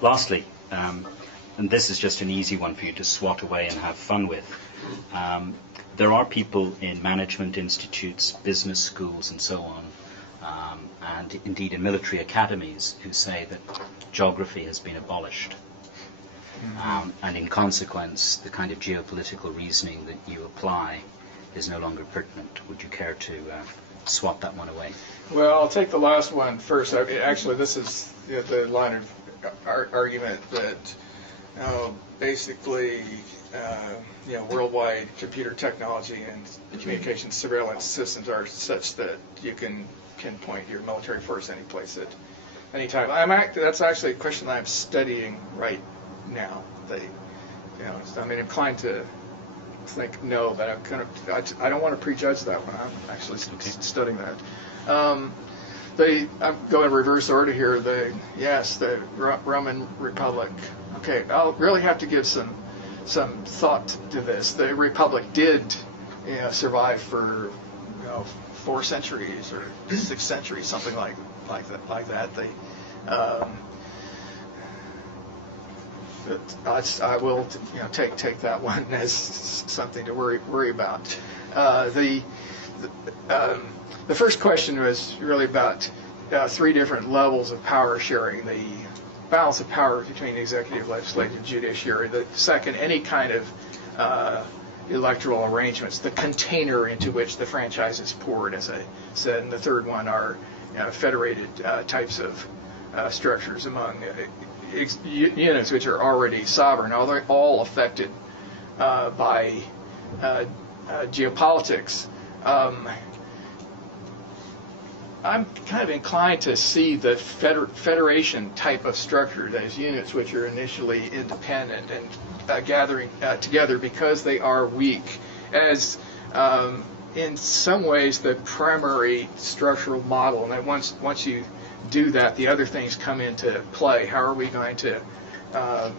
Lastly, and this is just an easy one for you to swat away and have fun with, there are people in management institutes, business schools and so on, and indeed in military academies, who say that geography has been abolished. And in consequence, the kind of geopolitical reasoning that you apply is no longer pertinent. Would you care to swap that one away? Well, I'll take the last one first. Actually, this is the line of argument that basically worldwide computer technology and communication surveillance systems are such that you can pinpoint your military force any place at any time. That's actually a question that I'm studying right now. I'm inclined to think no, but I don't want to prejudge that one. I'm actually studying that. I'm going in reverse order here. The Roman Republic. Okay, I'll really have to give some thought to this. The Republic did survive for 4 centuries or 6 centuries, something like that. They I will take that one as something to worry about. The first question was really about 3 different levels of power sharing. The balance of power between executive, legislative, and judiciary. The second, any kind of electoral arrangements, the container into which the franchise is poured, as I said. And the third one are federated types of structures among units which are already sovereign, all affected by geopolitics. I'm kind of inclined to see the federation type of structure, those units which are initially independent and gathering together because they are weak, as in some ways the primary structural model. And then once you do that, the other things come into play. How are we going to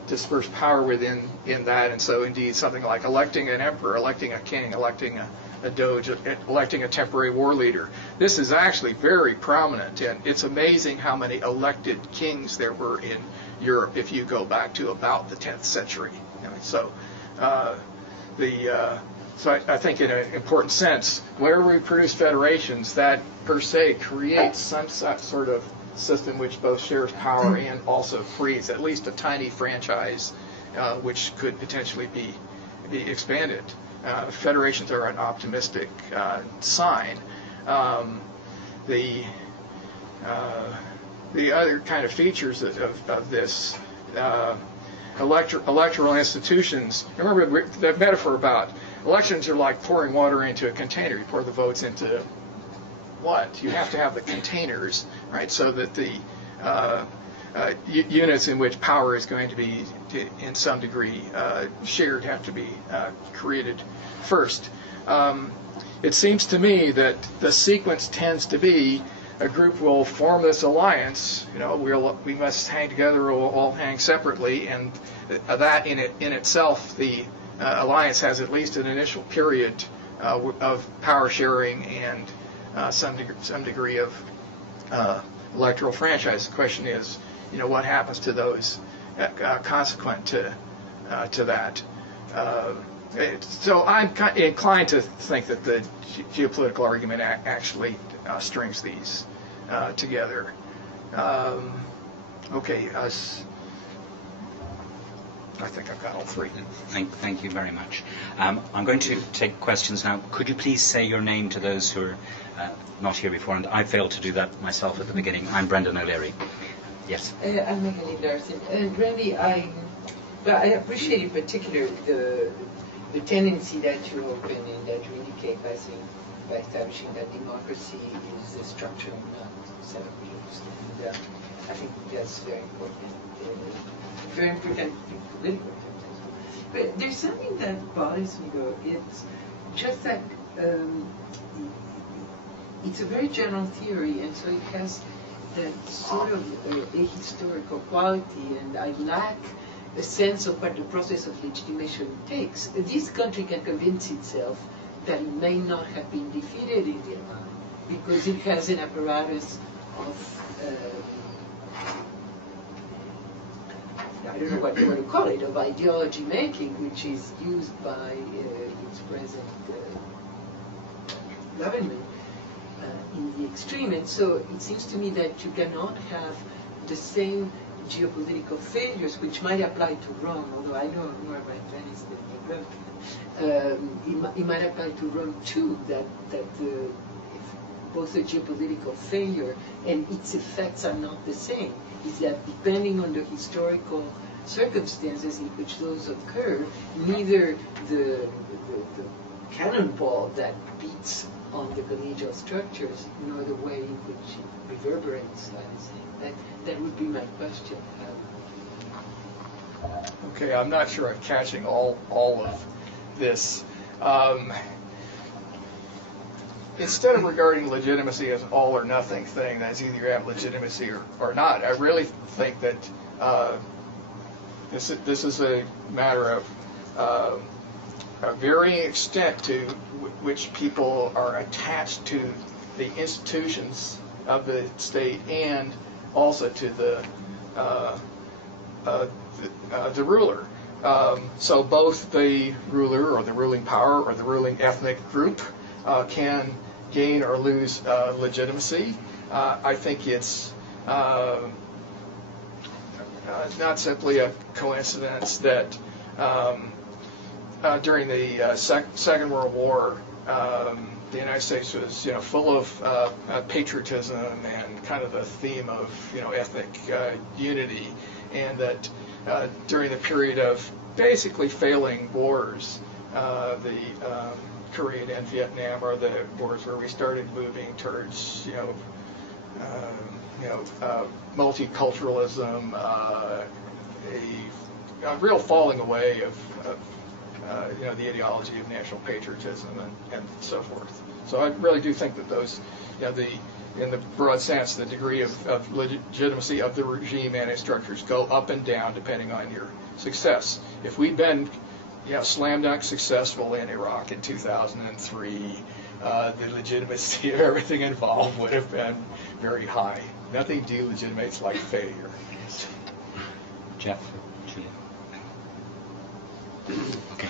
disperse power within that? And so indeed something like electing an emperor, electing a king, electing a doge, electing a temporary war leader. This is actually very prominent, and it's amazing how many elected kings there were in Europe if you go back to about the 10th century. So I think in an important sense, wherever we produce federations, that per se creates some sort of system which both shares power and also creates at least a tiny franchise which could potentially be expanded. Federations are an optimistic sign. The other kind of features of this electoral institutions. Remember the metaphor about elections are like pouring water into a container. You pour the votes into what? You have to have the containers, right? So that the units in which power is going to be, in some degree, shared have to be created first. It seems to me that the sequence tends to be a group will form this alliance. We must hang together or we'll all hang separately, and that in itself, the alliance has at least an initial period of power sharing and some degree of electoral franchise. The question is, what happens to those consequent to that? So I'm inclined to think that the geopolitical argument actually strings these together. Okay, I think I've got all 3. Thank you very much. I'm going to take questions now. Could you please say your name to those who are not here before? And I failed to do that myself at the beginning. I'm Brendan O'Leary. Yes. I'm Megan Larson. And Randy, I appreciate in particular the tendency that you open and that you indicate by establishing that democracy is a structure, not a set of rules. And I think that's very important. Very important political terms. But there's something that bothers me though. It's just that it's a very general theory, and so it has that sort of ahistorical quality, and I lack a sense of what the process of legitimation takes. This country can convince itself that it may not have been defeated in Vietnam because it has an apparatus of I don't know what you want to call it, of ideology making, which is used by its present government in the extreme. And so it seems to me that you cannot have the same geopolitical failures, which might apply to Rome, although I know more about Venice than Rome. It might apply to Rome too, that both the geopolitical failure and its effects are not the same. is that depending on the historical circumstances in which those occur, neither the cannonball that beats on the collegial structures nor the way in which it reverberates. That would be my question. Okay, I'm not sure I'm catching all of this. Instead of regarding legitimacy as an all or nothing thing, that's either you have legitimacy or not, I really think that this is a matter of a varying extent to which people are attached to the institutions of the state and also to the ruler. So both the ruler or the ruling power or the ruling ethnic group can gain or lose legitimacy. I think it's not simply a coincidence that during the Second World War, the United States was, full of patriotism and kind of a theme of, ethnic unity, and that during the period of basically failing wars, the Korean and Vietnam are the wars where we started moving towards, multiculturalism, a real falling away of the ideology of national patriotism and so forth. So I really do think that those, in the broad sense, the degree of legitimacy of the regime and its structures go up and down depending on your success. If we'd been slam dunk successful in Iraq in 2003, the legitimacy of everything involved would have been very high. Nothing delegitimates like failure. Jeff. Okay.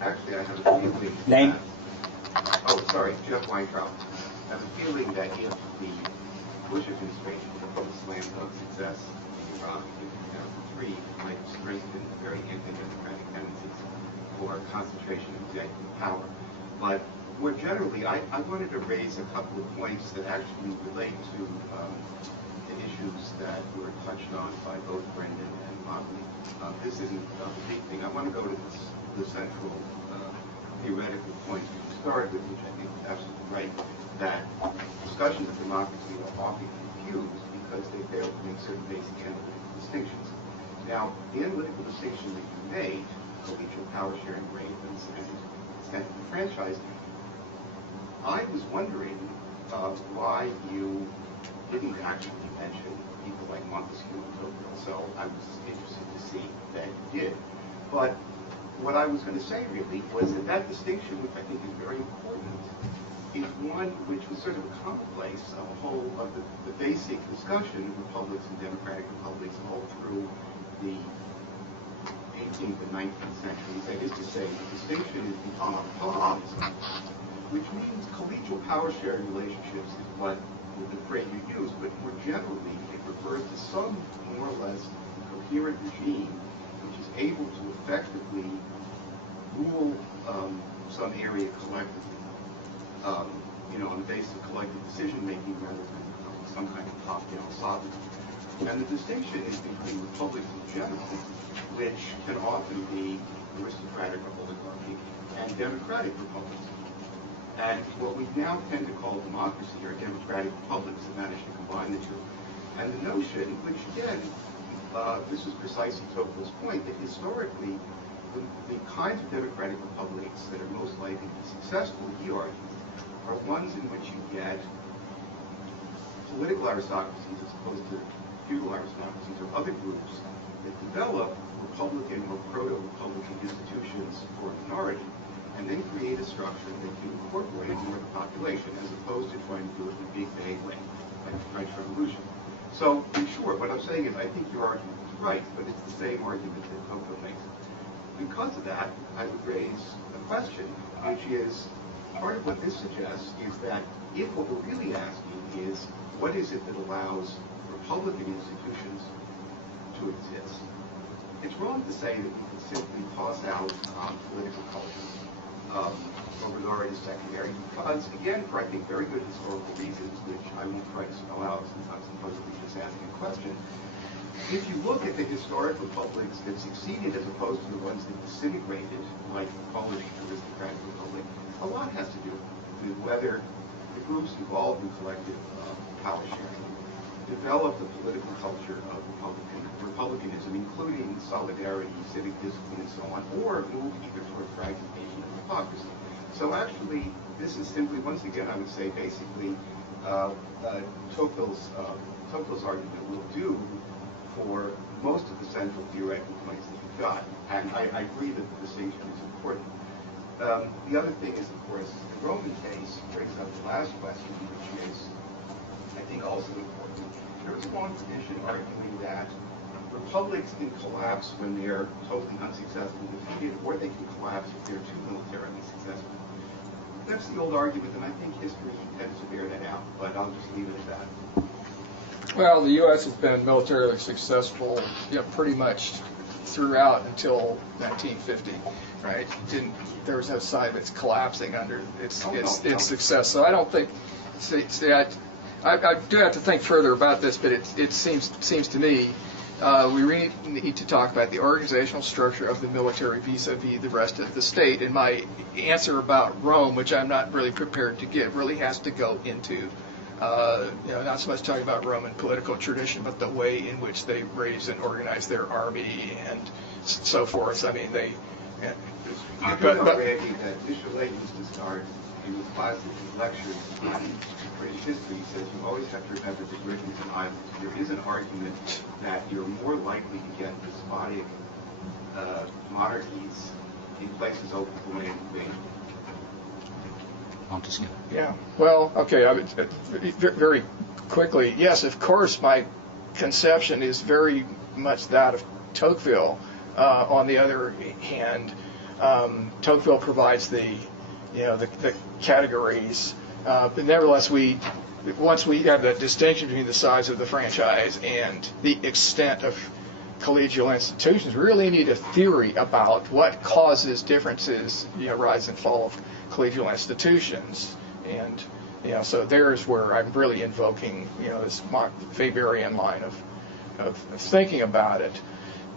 Actually, I have a feeling. Name? Jeff Weintraub. I have a feeling that if the Bush administration had a slam dunk success in Iraq in 2003, it might strengthen the very anti-democratic tendencies for concentration of executive power. But more generally, I wanted to raise a couple of points that actually relate to the issues that were touched on by both Brendan and Motley. This isn't a big thing. I want to go to the central theoretical point that you started with, which I think is absolutely right, that discussions of democracy are often confused because they fail to make certain basic analytical distinctions. Now, the analytical distinction that you made, collegial power sharing arrangements and extent of the franchise, I was wondering why you didn't actually mention people like Montesquieu and Tocqueville, so I was interested to see that you did. But what I was going to say really was that distinction, which I think is very important, is one which was sort of a commonplace of a whole of the basic discussion of republics and democratic republics all through the 18th and 19th centuries. That is to say, the distinction is become a politism, which means collegial power sharing relationships is what the phrase you use, but more generally it refers to some more or less coherent regime which is able to effectively rule some area collectively, on the basis of collective decision-making rather than some kind of top-down sovereignty. And the distinction is between republics in general, which can often be aristocratic or oligarchy, and democratic republics. And what we now tend to call democracy are democratic republics that manage to combine the two. And the notion, which again, this is precisely Tocqueville's point, that historically, the kinds of democratic republics that are most likely to be successful, he argues, are ones in which you get political aristocracies as opposed to feudal aristocracies or other groups that develop republican or proto-republican institutions for a minority and then create a structure that can incorporate more of the population as opposed to trying to do it in a big bang way, like the French Revolution. So, in short, what I'm saying is I think your argument is right, but it's the same argument that Tocqueville makes. Because of that, I would raise a question, which is, part of what this suggests is that if what we're really asking is, what is it that allows republican institutions to exist? It's wrong to say that we can simply toss out political culture or regard as secondary, because, again, for I think very good historical reasons, which I won't try to spell out since I'm supposedly asking a question. If you look at the historic republics that succeeded as opposed to the ones that disintegrated, like the Polish aristocratic republic, a lot has to do with whether the groups involved in collective power sharing developed the political culture of republicanism, including solidarity, civic discipline, and so on, or moved either toward fragmentation or hypocrisy. So actually, this is simply, once again, I would say, basically, Tocqueville's argument will do for most of the central theoretical points that you've got. And I agree that the distinction is important. The other thing is, of course, the Roman case brings up the last question, which is, I think, also important. There is a long tradition arguing that republics can collapse when they're totally unsuccessful and defeated, or they can collapse if they're too militarily successful. That's the old argument, and I think history tends to bear that out, but I'll just leave it at that. Well, the U.S. has been militarily successful, pretty much throughout until 1950, right? There was no sign of its collapsing under its success. So I don't think. I do have to think further about this, but it seems to me we really need to talk about the organizational structure of the military vis-a-vis the rest of the state. And my answer about Rome, which I'm not really prepared to give, really has to go into not so much talking about Roman political tradition, but the way in which they raise and organize their army and so forth. I mean, they. Randy, that Michelet used to start in his classes and lectures on British history. He says you always have to remember the Britons and islands. There is an argument that you're more likely to get despotic monarchies in places open to land invasion. Montesquieu. Yeah. Well, okay. Very quickly, yes, of course, my conception is very much that of Tocqueville. On the other hand, Tocqueville provides the categories, but nevertheless, once we have that distinction between the size of the franchise and the extent of collegial institutions, we really need a theory about what causes differences, rise and fall of collegial institutions, and so there's where I'm really invoking this Weberian line of thinking about it.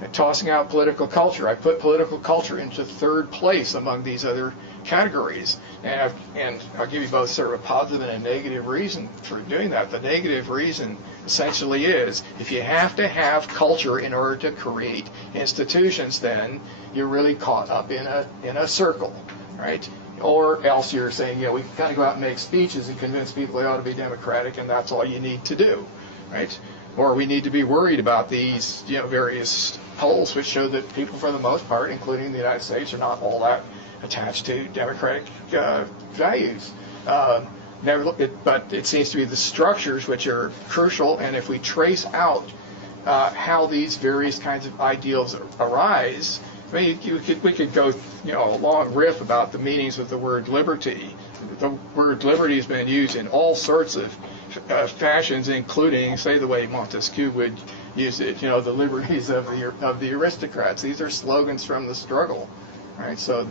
And tossing out political culture, I put political culture into third place among these other categories, and I'll give you both sort of a positive and a negative reason for doing that. The negative reason essentially is if you have to have culture in order to create institutions, then you're really caught up in a circle, right? Or else you're saying, we can kind of go out and make speeches and convince people they ought to be democratic, and that's all you need to do, right? Or we need to be worried about these, various polls which show that people, for the most part, including the United States, are not all that attached to democratic values. But it seems to be the structures which are crucial, and if we trace out how these various kinds of ideals arise, I mean, we could go, a long riff about the meanings of the word liberty. The word liberty has been used in all sorts of fashions, including, say, the way Montesquieu would use it. The liberties of the aristocrats. These are slogans from the struggle, right? So.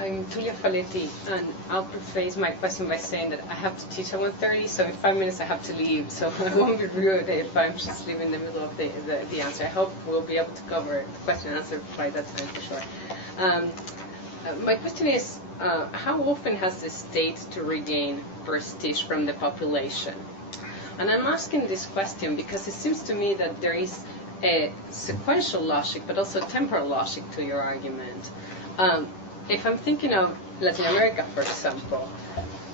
I'm Julia Faletti, and I'll preface my question by saying that I have to teach at 1:30, so in 5 minutes I have to leave, so I won't be rude if I'm just leaving in the middle of the answer. I hope we'll be able to cover the question and answer by that time for sure. My question is, how often has the state to regain prestige from the population? And I'm asking this question because it seems to me that there is a sequential logic, but also temporal logic to your argument. If I'm thinking of Latin America, for example,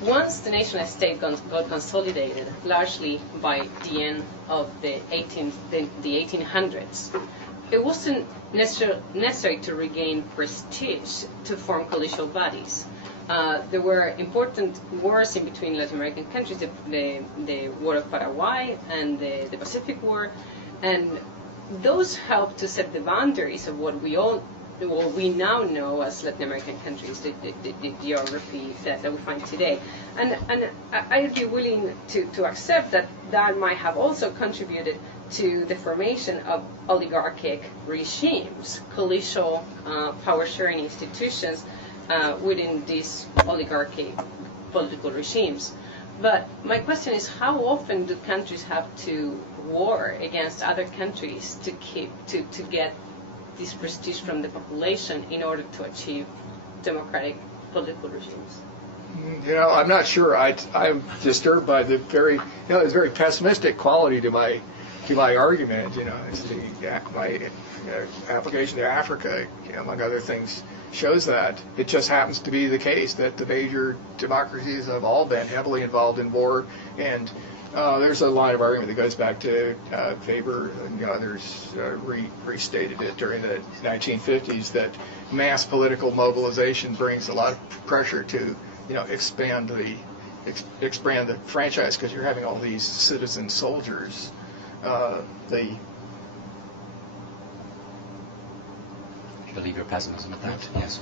once the nation-state got consolidated, largely by the end of the 1800s, it wasn't necessary to regain prestige to form collegial bodies. There were important wars in between Latin American countries, the War of Paraguay and the Pacific War, and those helped to set the boundaries of what we now know as Latin American countries, the geography that we find today. And I'd be willing to accept that might have also contributed to the formation of oligarchic regimes, collegial power-sharing institutions within these oligarchic political regimes. But my question is, how often do countries have to war against other countries to get this prestige from the population in order to achieve democratic political regimes? I'm not sure. I'm disturbed by the there's very pessimistic quality to my argument. My application to Africa, among other things, shows that it just happens to be the case that the major democracies have all been heavily involved in war, and there's a line of argument that goes back to Weber and others restated it during the 1950s that mass political mobilization brings a lot of pressure to expand the franchise because you're having all these citizen soldiers. You believe your pessimism at that? Yes.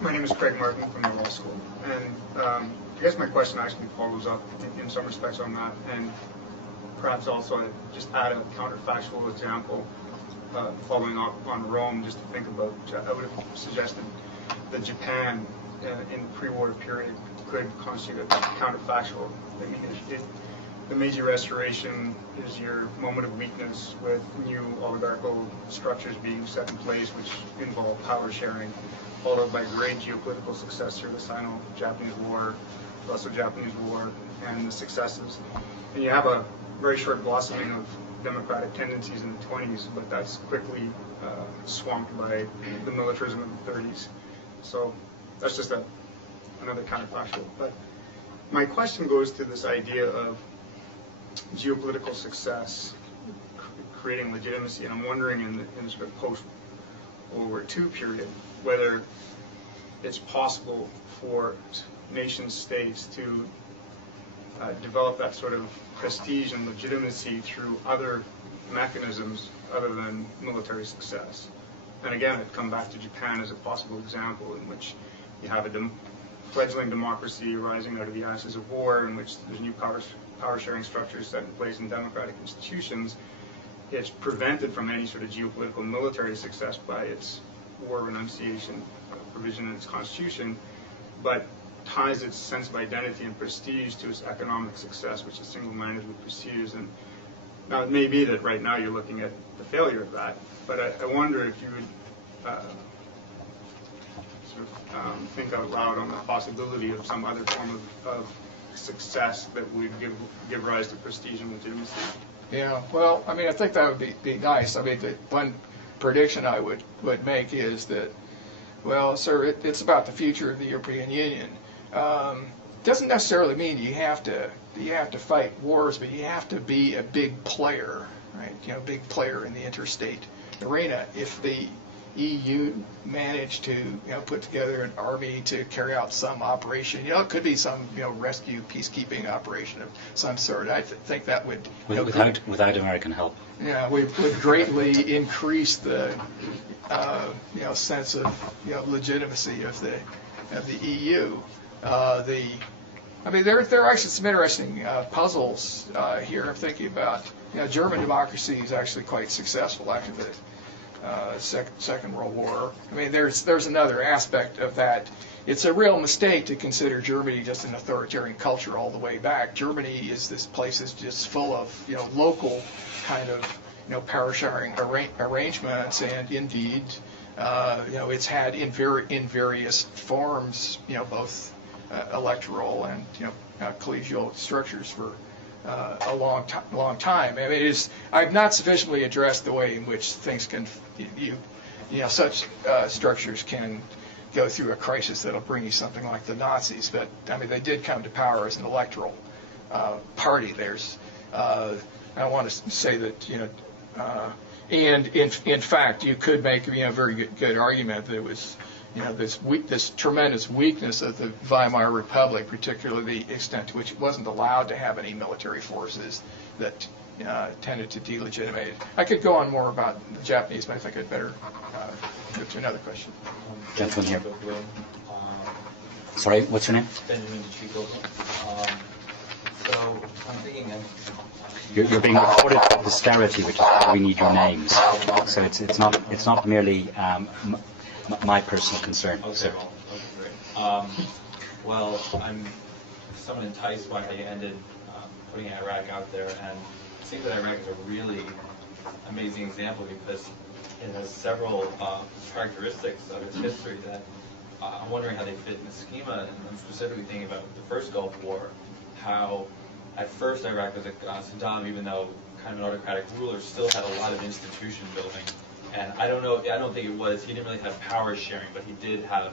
My name is Craig Martin from the law school, and I guess my question actually follows up in some respects on that, and perhaps also just add a counterfactual example following up on Rome, just to think about. I would have suggested that Japan in the pre-war period could constitute a counterfactual. I mean, the Meiji Restoration is your moment of weakness with new oligarchical structures being set in place which involve power sharing, followed by great geopolitical success through the Sino-Japanese War, Russo-Japanese War, and the successes. And you have a very short blossoming of democratic tendencies in the 20s, but that's quickly swamped by the militarism of the 30s. So that's just another counterfactual. But my question goes to this idea of geopolitical success creating legitimacy, and I'm wondering in the sort of post-World War II period whether it's possible for nation states to develop that sort of prestige and legitimacy through other mechanisms other than military success. And again, I'd come back to Japan as a possible example in which you have a fledgling democracy rising out of the ashes of war, in which there's new power-sharing structures set in place in democratic institutions. It's prevented from any sort of geopolitical military success by its war renunciation provision in its constitution, but ties its sense of identity and prestige to its economic success, which it single-mindedly pursues. And now it may be that right now you're looking at the failure of that, but I wonder if you would think out loud on the possibility of some other form of success that would give rise to prestige and legitimacy. Yeah, well, I mean, I think that would be nice. I mean, the one prediction I would make is that, well, sir, it's about the future of the European Union. Doesn't necessarily mean you have to fight wars, but you have to be a big player, right? Big player in the interstate arena. If the EU managed to put together an army to carry out some operation, it could be some rescue peacekeeping operation of some sort. I think that would without American help. Yeah, would greatly increase the sense of legitimacy of the EU. I mean, there are actually some interesting puzzles here. I'm thinking about German democracy is actually quite successful after the Second World War. I mean, there's another aspect of that. It's a real mistake to consider Germany just an authoritarian culture all the way back. Germany is just full of local kind of power sharing arrangements, and indeed it's had in various forms both electoral and collegial structures for a long time. I mean, I've not sufficiently addressed the way in which things can, such structures can go through a crisis that'll bring you something like the Nazis. But I mean, they did come to power as an electoral party. I want to say that and in fact, you could make a very good argument that it was this tremendous weakness of the Weimar Republic, particularly the extent to which it wasn't allowed to have any military forces, that tended to delegitimize it. I could go on more about the Japanese, but I think I'd better go to another question. Gentleman here. Sorry, what's your name? Benjamin Chico. So I'm thinking You're being recorded for posterity, which is why we need your names. So it's not merely my personal concern. Okay, So. well, okay, great. Well, I'm somewhat enticed by how you ended putting Iraq out there, and it seems that Iraq is a really amazing example because it has several characteristics of its history that I'm wondering how they fit in the schema, and I'm specifically thinking about the first Gulf War, how at first Iraq was Saddam, even though kind of an autocratic ruler, still had a lot of institution building. And I don't think it was, he didn't really have power sharing, but he did have,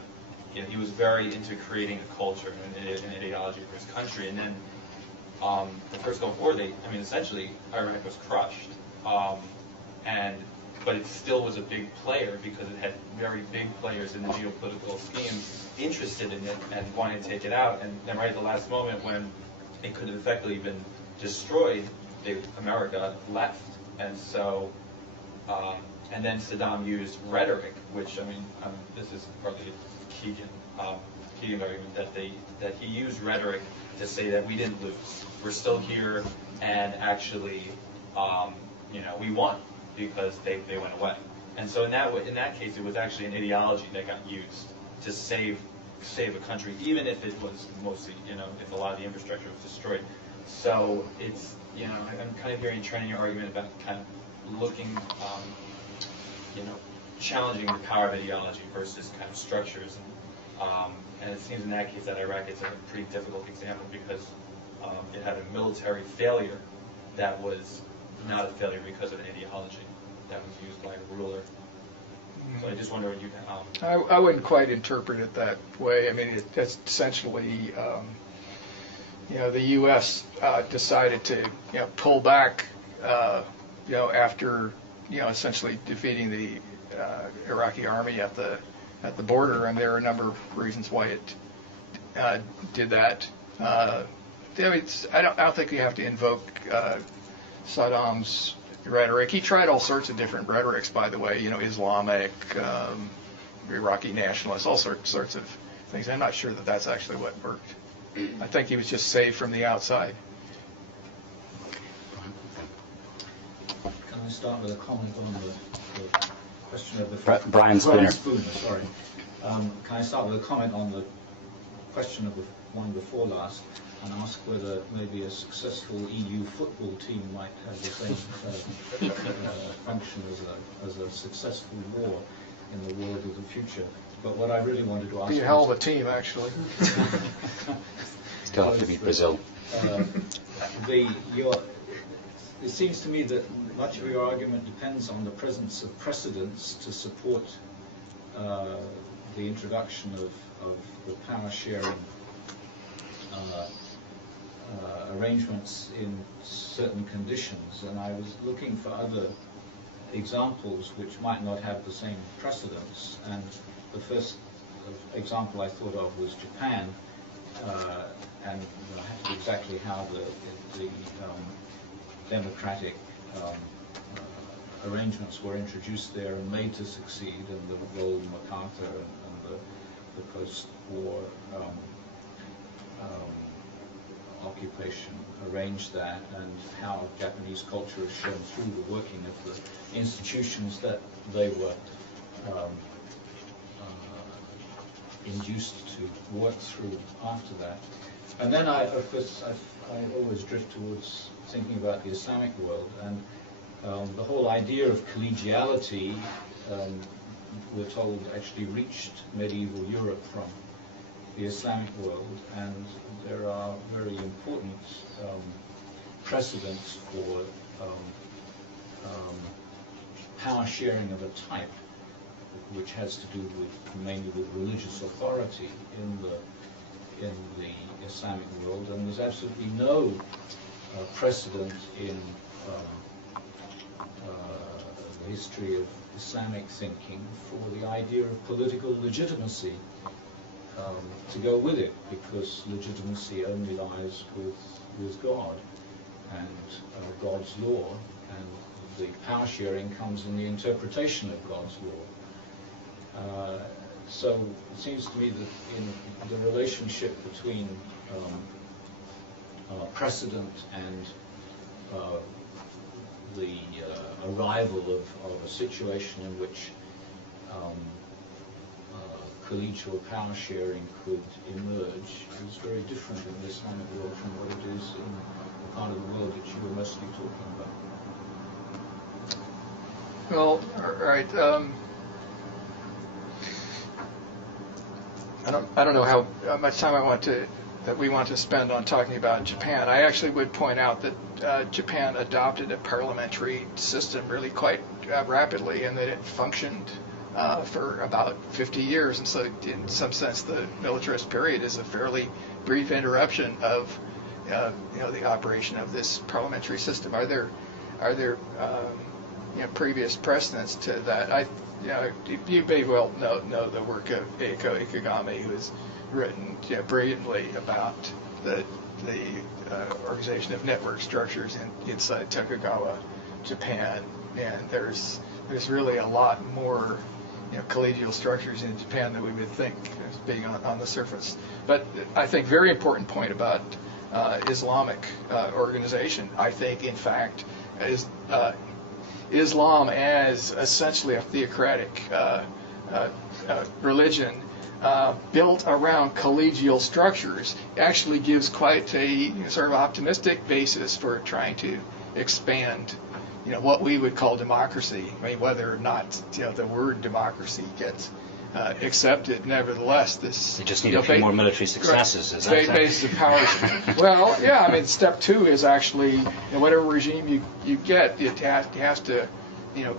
he was very into creating a culture and an ideology for his country. And then the first Gulf War, essentially Iraq was crushed. But it still was a big player because it had very big players in the geopolitical scheme interested in it and wanting to take it out. And then right at the last moment when it could have effectively been destroyed, America left. And so, and then Saddam used rhetoric, which, this is partly Keegan's argument, that he used rhetoric to say that we didn't lose. We're still here, and actually, we won because they went away. And so in that case, it was actually an ideology that got used to save a country, even if it was mostly, if a lot of the infrastructure was destroyed. So it's, I'm kind of hearing your argument about kind of looking, challenging the power of ideology versus kind of structures. And it seems in that case that Iraq is a pretty difficult example because it had a military failure that was not a failure because of an ideology that was used by a ruler. So I just wonder what you can... I wouldn't quite interpret it that way. It's essentially, the U.S. decided to, pull back, after, essentially defeating the Iraqi army at the border, and there are a number of reasons why it did that. I don't think you have to invoke Saddam's rhetoric. He tried all sorts of different rhetorics, by the way, Islamic, Iraqi nationalists, all sorts of things. I'm not sure that that's actually what worked. I think he was just saved from the outside. Can I start with a comment on the question of the... Brian Spooner. Sorry. Can I start with a comment on the question of the one before last, and ask whether maybe a successful EU football team might have the same function as a successful war in the world of the future. But what I really wanted to ask... Be a hell of a team, actually. Still have to beat Brazil. It seems to me that much of your argument depends on the presence of precedents to support the introduction of the power sharing arrangements in certain conditions, and I was looking for other examples which might not have the same precedents. And the first example I thought of was Japan, and I have to exactly how the democratic arrangements were introduced there and made to succeed, and the role of MacArthur and the post-war occupation arranged that, and how Japanese culture is shown through the working of the institutions that they were induced to work through after that. And then I always drift towards thinking about the Islamic world, and the whole idea of collegiality, we're told, actually reached medieval Europe from the Islamic world, and there are very important precedents for power sharing of a type, which has to do mainly with religious authority in the Islamic world, and there's absolutely no precedent in the history of Islamic thinking for the idea of political legitimacy to go with it, because legitimacy only lies with God and God's law, and the power sharing comes in the interpretation of God's law. So it seems to me that in the relationship between precedent and the arrival of a situation in which collegial power sharing could emerge is very different in the Islamic world from what it is in the part of the world that you were mostly talking about. Well, all right. I don't know how much time we want to spend on talking about Japan. I actually would point out that Japan adopted a parliamentary system really quite rapidly, and that it functioned for about 50 years. And so, in some sense, the militarist period is a fairly brief interruption of the operation of this parliamentary system. Are there previous precedents to that? You may well know the work of Eiko Ikegami, who has written brilliantly about the organization of network structures inside Tokugawa Japan, and there's really a lot more collegial structures in Japan than we would think as being on the surface. But I think very important point about Islamic organization. I think, in fact, is Islam as essentially a theocratic religion built around collegial structures actually gives quite a sort of optimistic basis for trying to expand what we would call democracy. I mean, whether or not the word democracy gets accepted, nevertheless, this... You just need a few more military successes, is that basis of power. Well, yeah, I mean, step two is actually, whatever regime you get, it has to,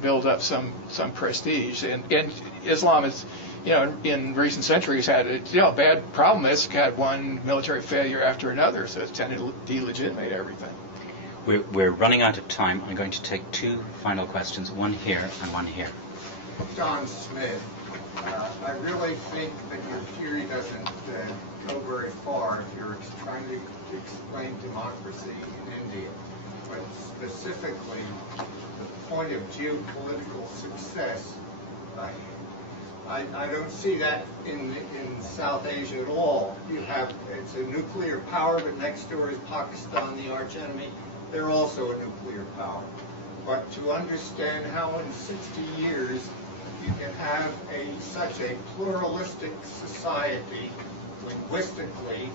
build up some prestige. And Islam is, in recent centuries had a bad problem. It's had one military failure after another, so it's tended to delegitimate everything. We're running out of time. I'm going to take two final questions, one here and one here. John Smith. I really think that your theory doesn't go very far if you're trying to explain democracy in India. But specifically, the point of geopolitical success, I don't see that in South Asia at all. It's a nuclear power, but next door is Pakistan, the arch enemy. They're also a nuclear power. But to understand how in 60 years you can have such a pluralistic society linguistically,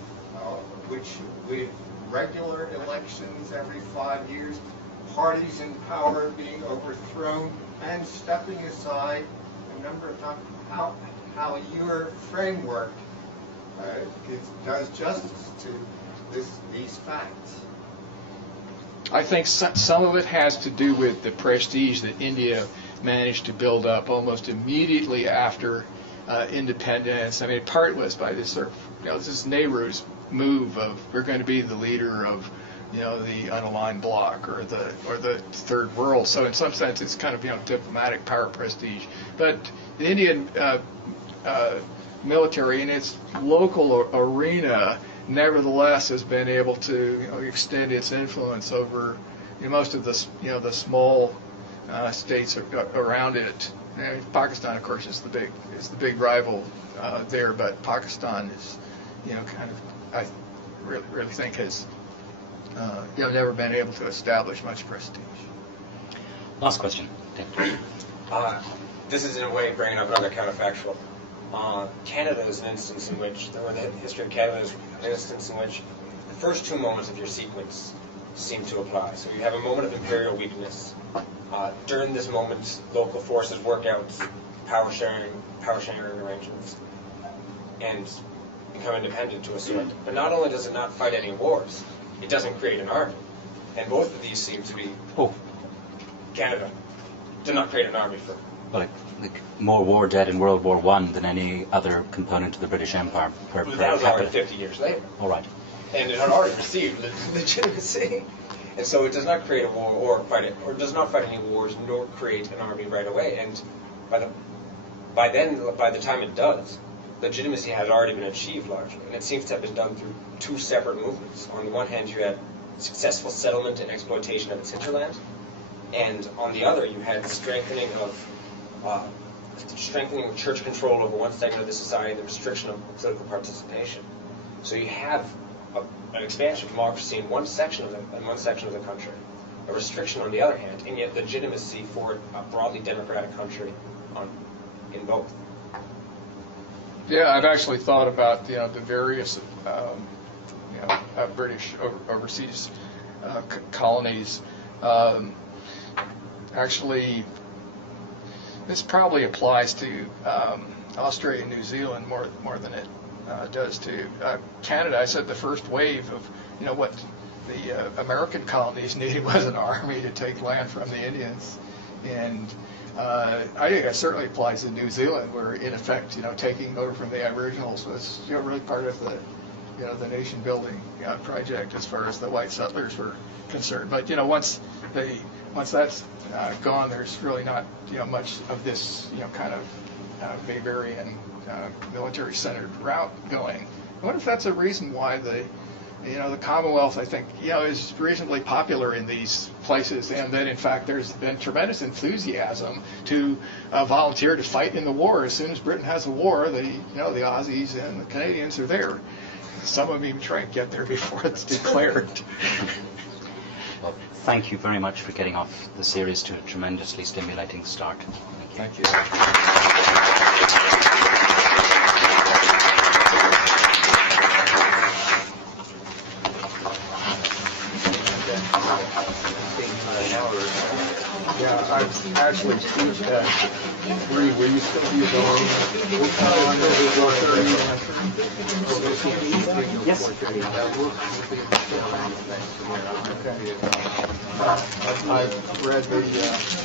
which with regular elections every 5 years, parties in power being overthrown and stepping aside a number of times, how your framework does justice to these facts. I think some of it has to do with the prestige that India managed to build up almost immediately after independence. I mean, part was by this sort of, this Nehru's move of we're going to be the leader of, the unaligned bloc or the third world. So in some sense, it's kind of diplomatic power prestige. But the Indian military in its local arena nevertheless has been able to extend its influence over most of the small states around it. And Pakistan, of course, is the big rival there, but Pakistan is I really think has never been able to establish much prestige. Last question. This is in a way bringing up another counterfactual. Canada is an instance in which, or the history of Canada is an instance in which the first two moments of your sequence seem to apply. So you have a moment of imperial weakness. During this moment, local forces work out power sharing arrangements and become independent to a sort. But not only does it not fight any wars, it doesn't create an army. And both of these seem to be... Canada did not create an army for... Well, like more war dead in World War I than any other component of the British Empire. That was already 50 years later. All right. And it had already received legitimacy. And so it does not create a war or does not fight any wars nor create an army right away. And by the time it does, legitimacy had already been achieved largely. And it seems to have been done through two separate movements. On the one hand, you had successful settlement and exploitation of its hinterland. And on the other, you had strengthening of church control over one segment of the society and the restriction of political participation. So you have an expansion of democracy in one section of the country, a restriction on the other hand, and yet legitimacy for a broadly democratic country in both. Yeah, I've actually thought about the various British overseas colonies. Actually, this probably applies to Australia and New Zealand more than it does to Canada. I said the first wave of what the American colonies needed was an army to take land from the Indians, and I think that certainly applies to New Zealand, where in effect taking over from the Aboriginals was really part of the the nation building project as far as the white settlers were concerned. But once that's gone, there's really not much of this kind of Bavarian military-centered route going. I wonder if that's a reason why the Commonwealth, I think, is reasonably popular in these places, and that in fact there's been tremendous enthusiasm to volunteer to fight in the war. As soon as Britain has a war, the Aussies and the Canadians are there. Some of them even try and get there before it's declared. Well, thank you very much for getting off the series to a tremendously stimulating start. Thank you. Yeah, I've actually finished that. Were you still going? Yes. I've read the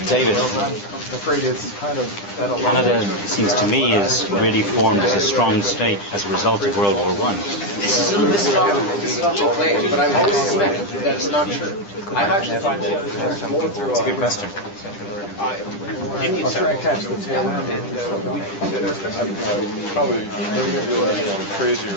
David. I'm afraid it's kind of at a level. Canada, it seems to me, is really formed as a strong state as a result of World War I. This is not your claim, but I would suspect that's not true. I've actually found that going through It's a good question. I'll try and catch the tail end. Probably crazier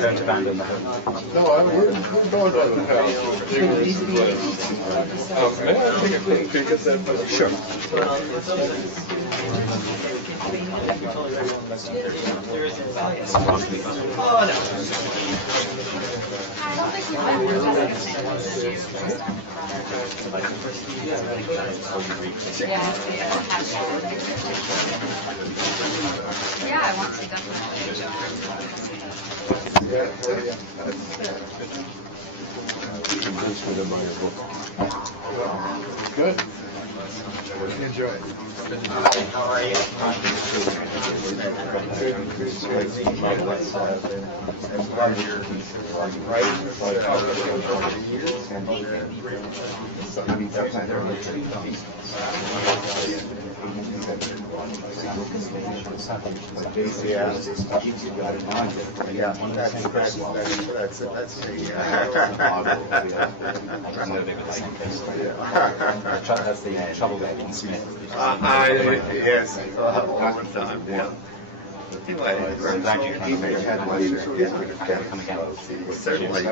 Don't abandon the hope. No, we're going down the path. May I take a quick peek at that? Sure. Yeah, I want to definitely. Good. Enjoy it. How are you? That's the trouble back in Smith. Yes, all the time, yeah. Anyway, I'm glad you came here. certainly.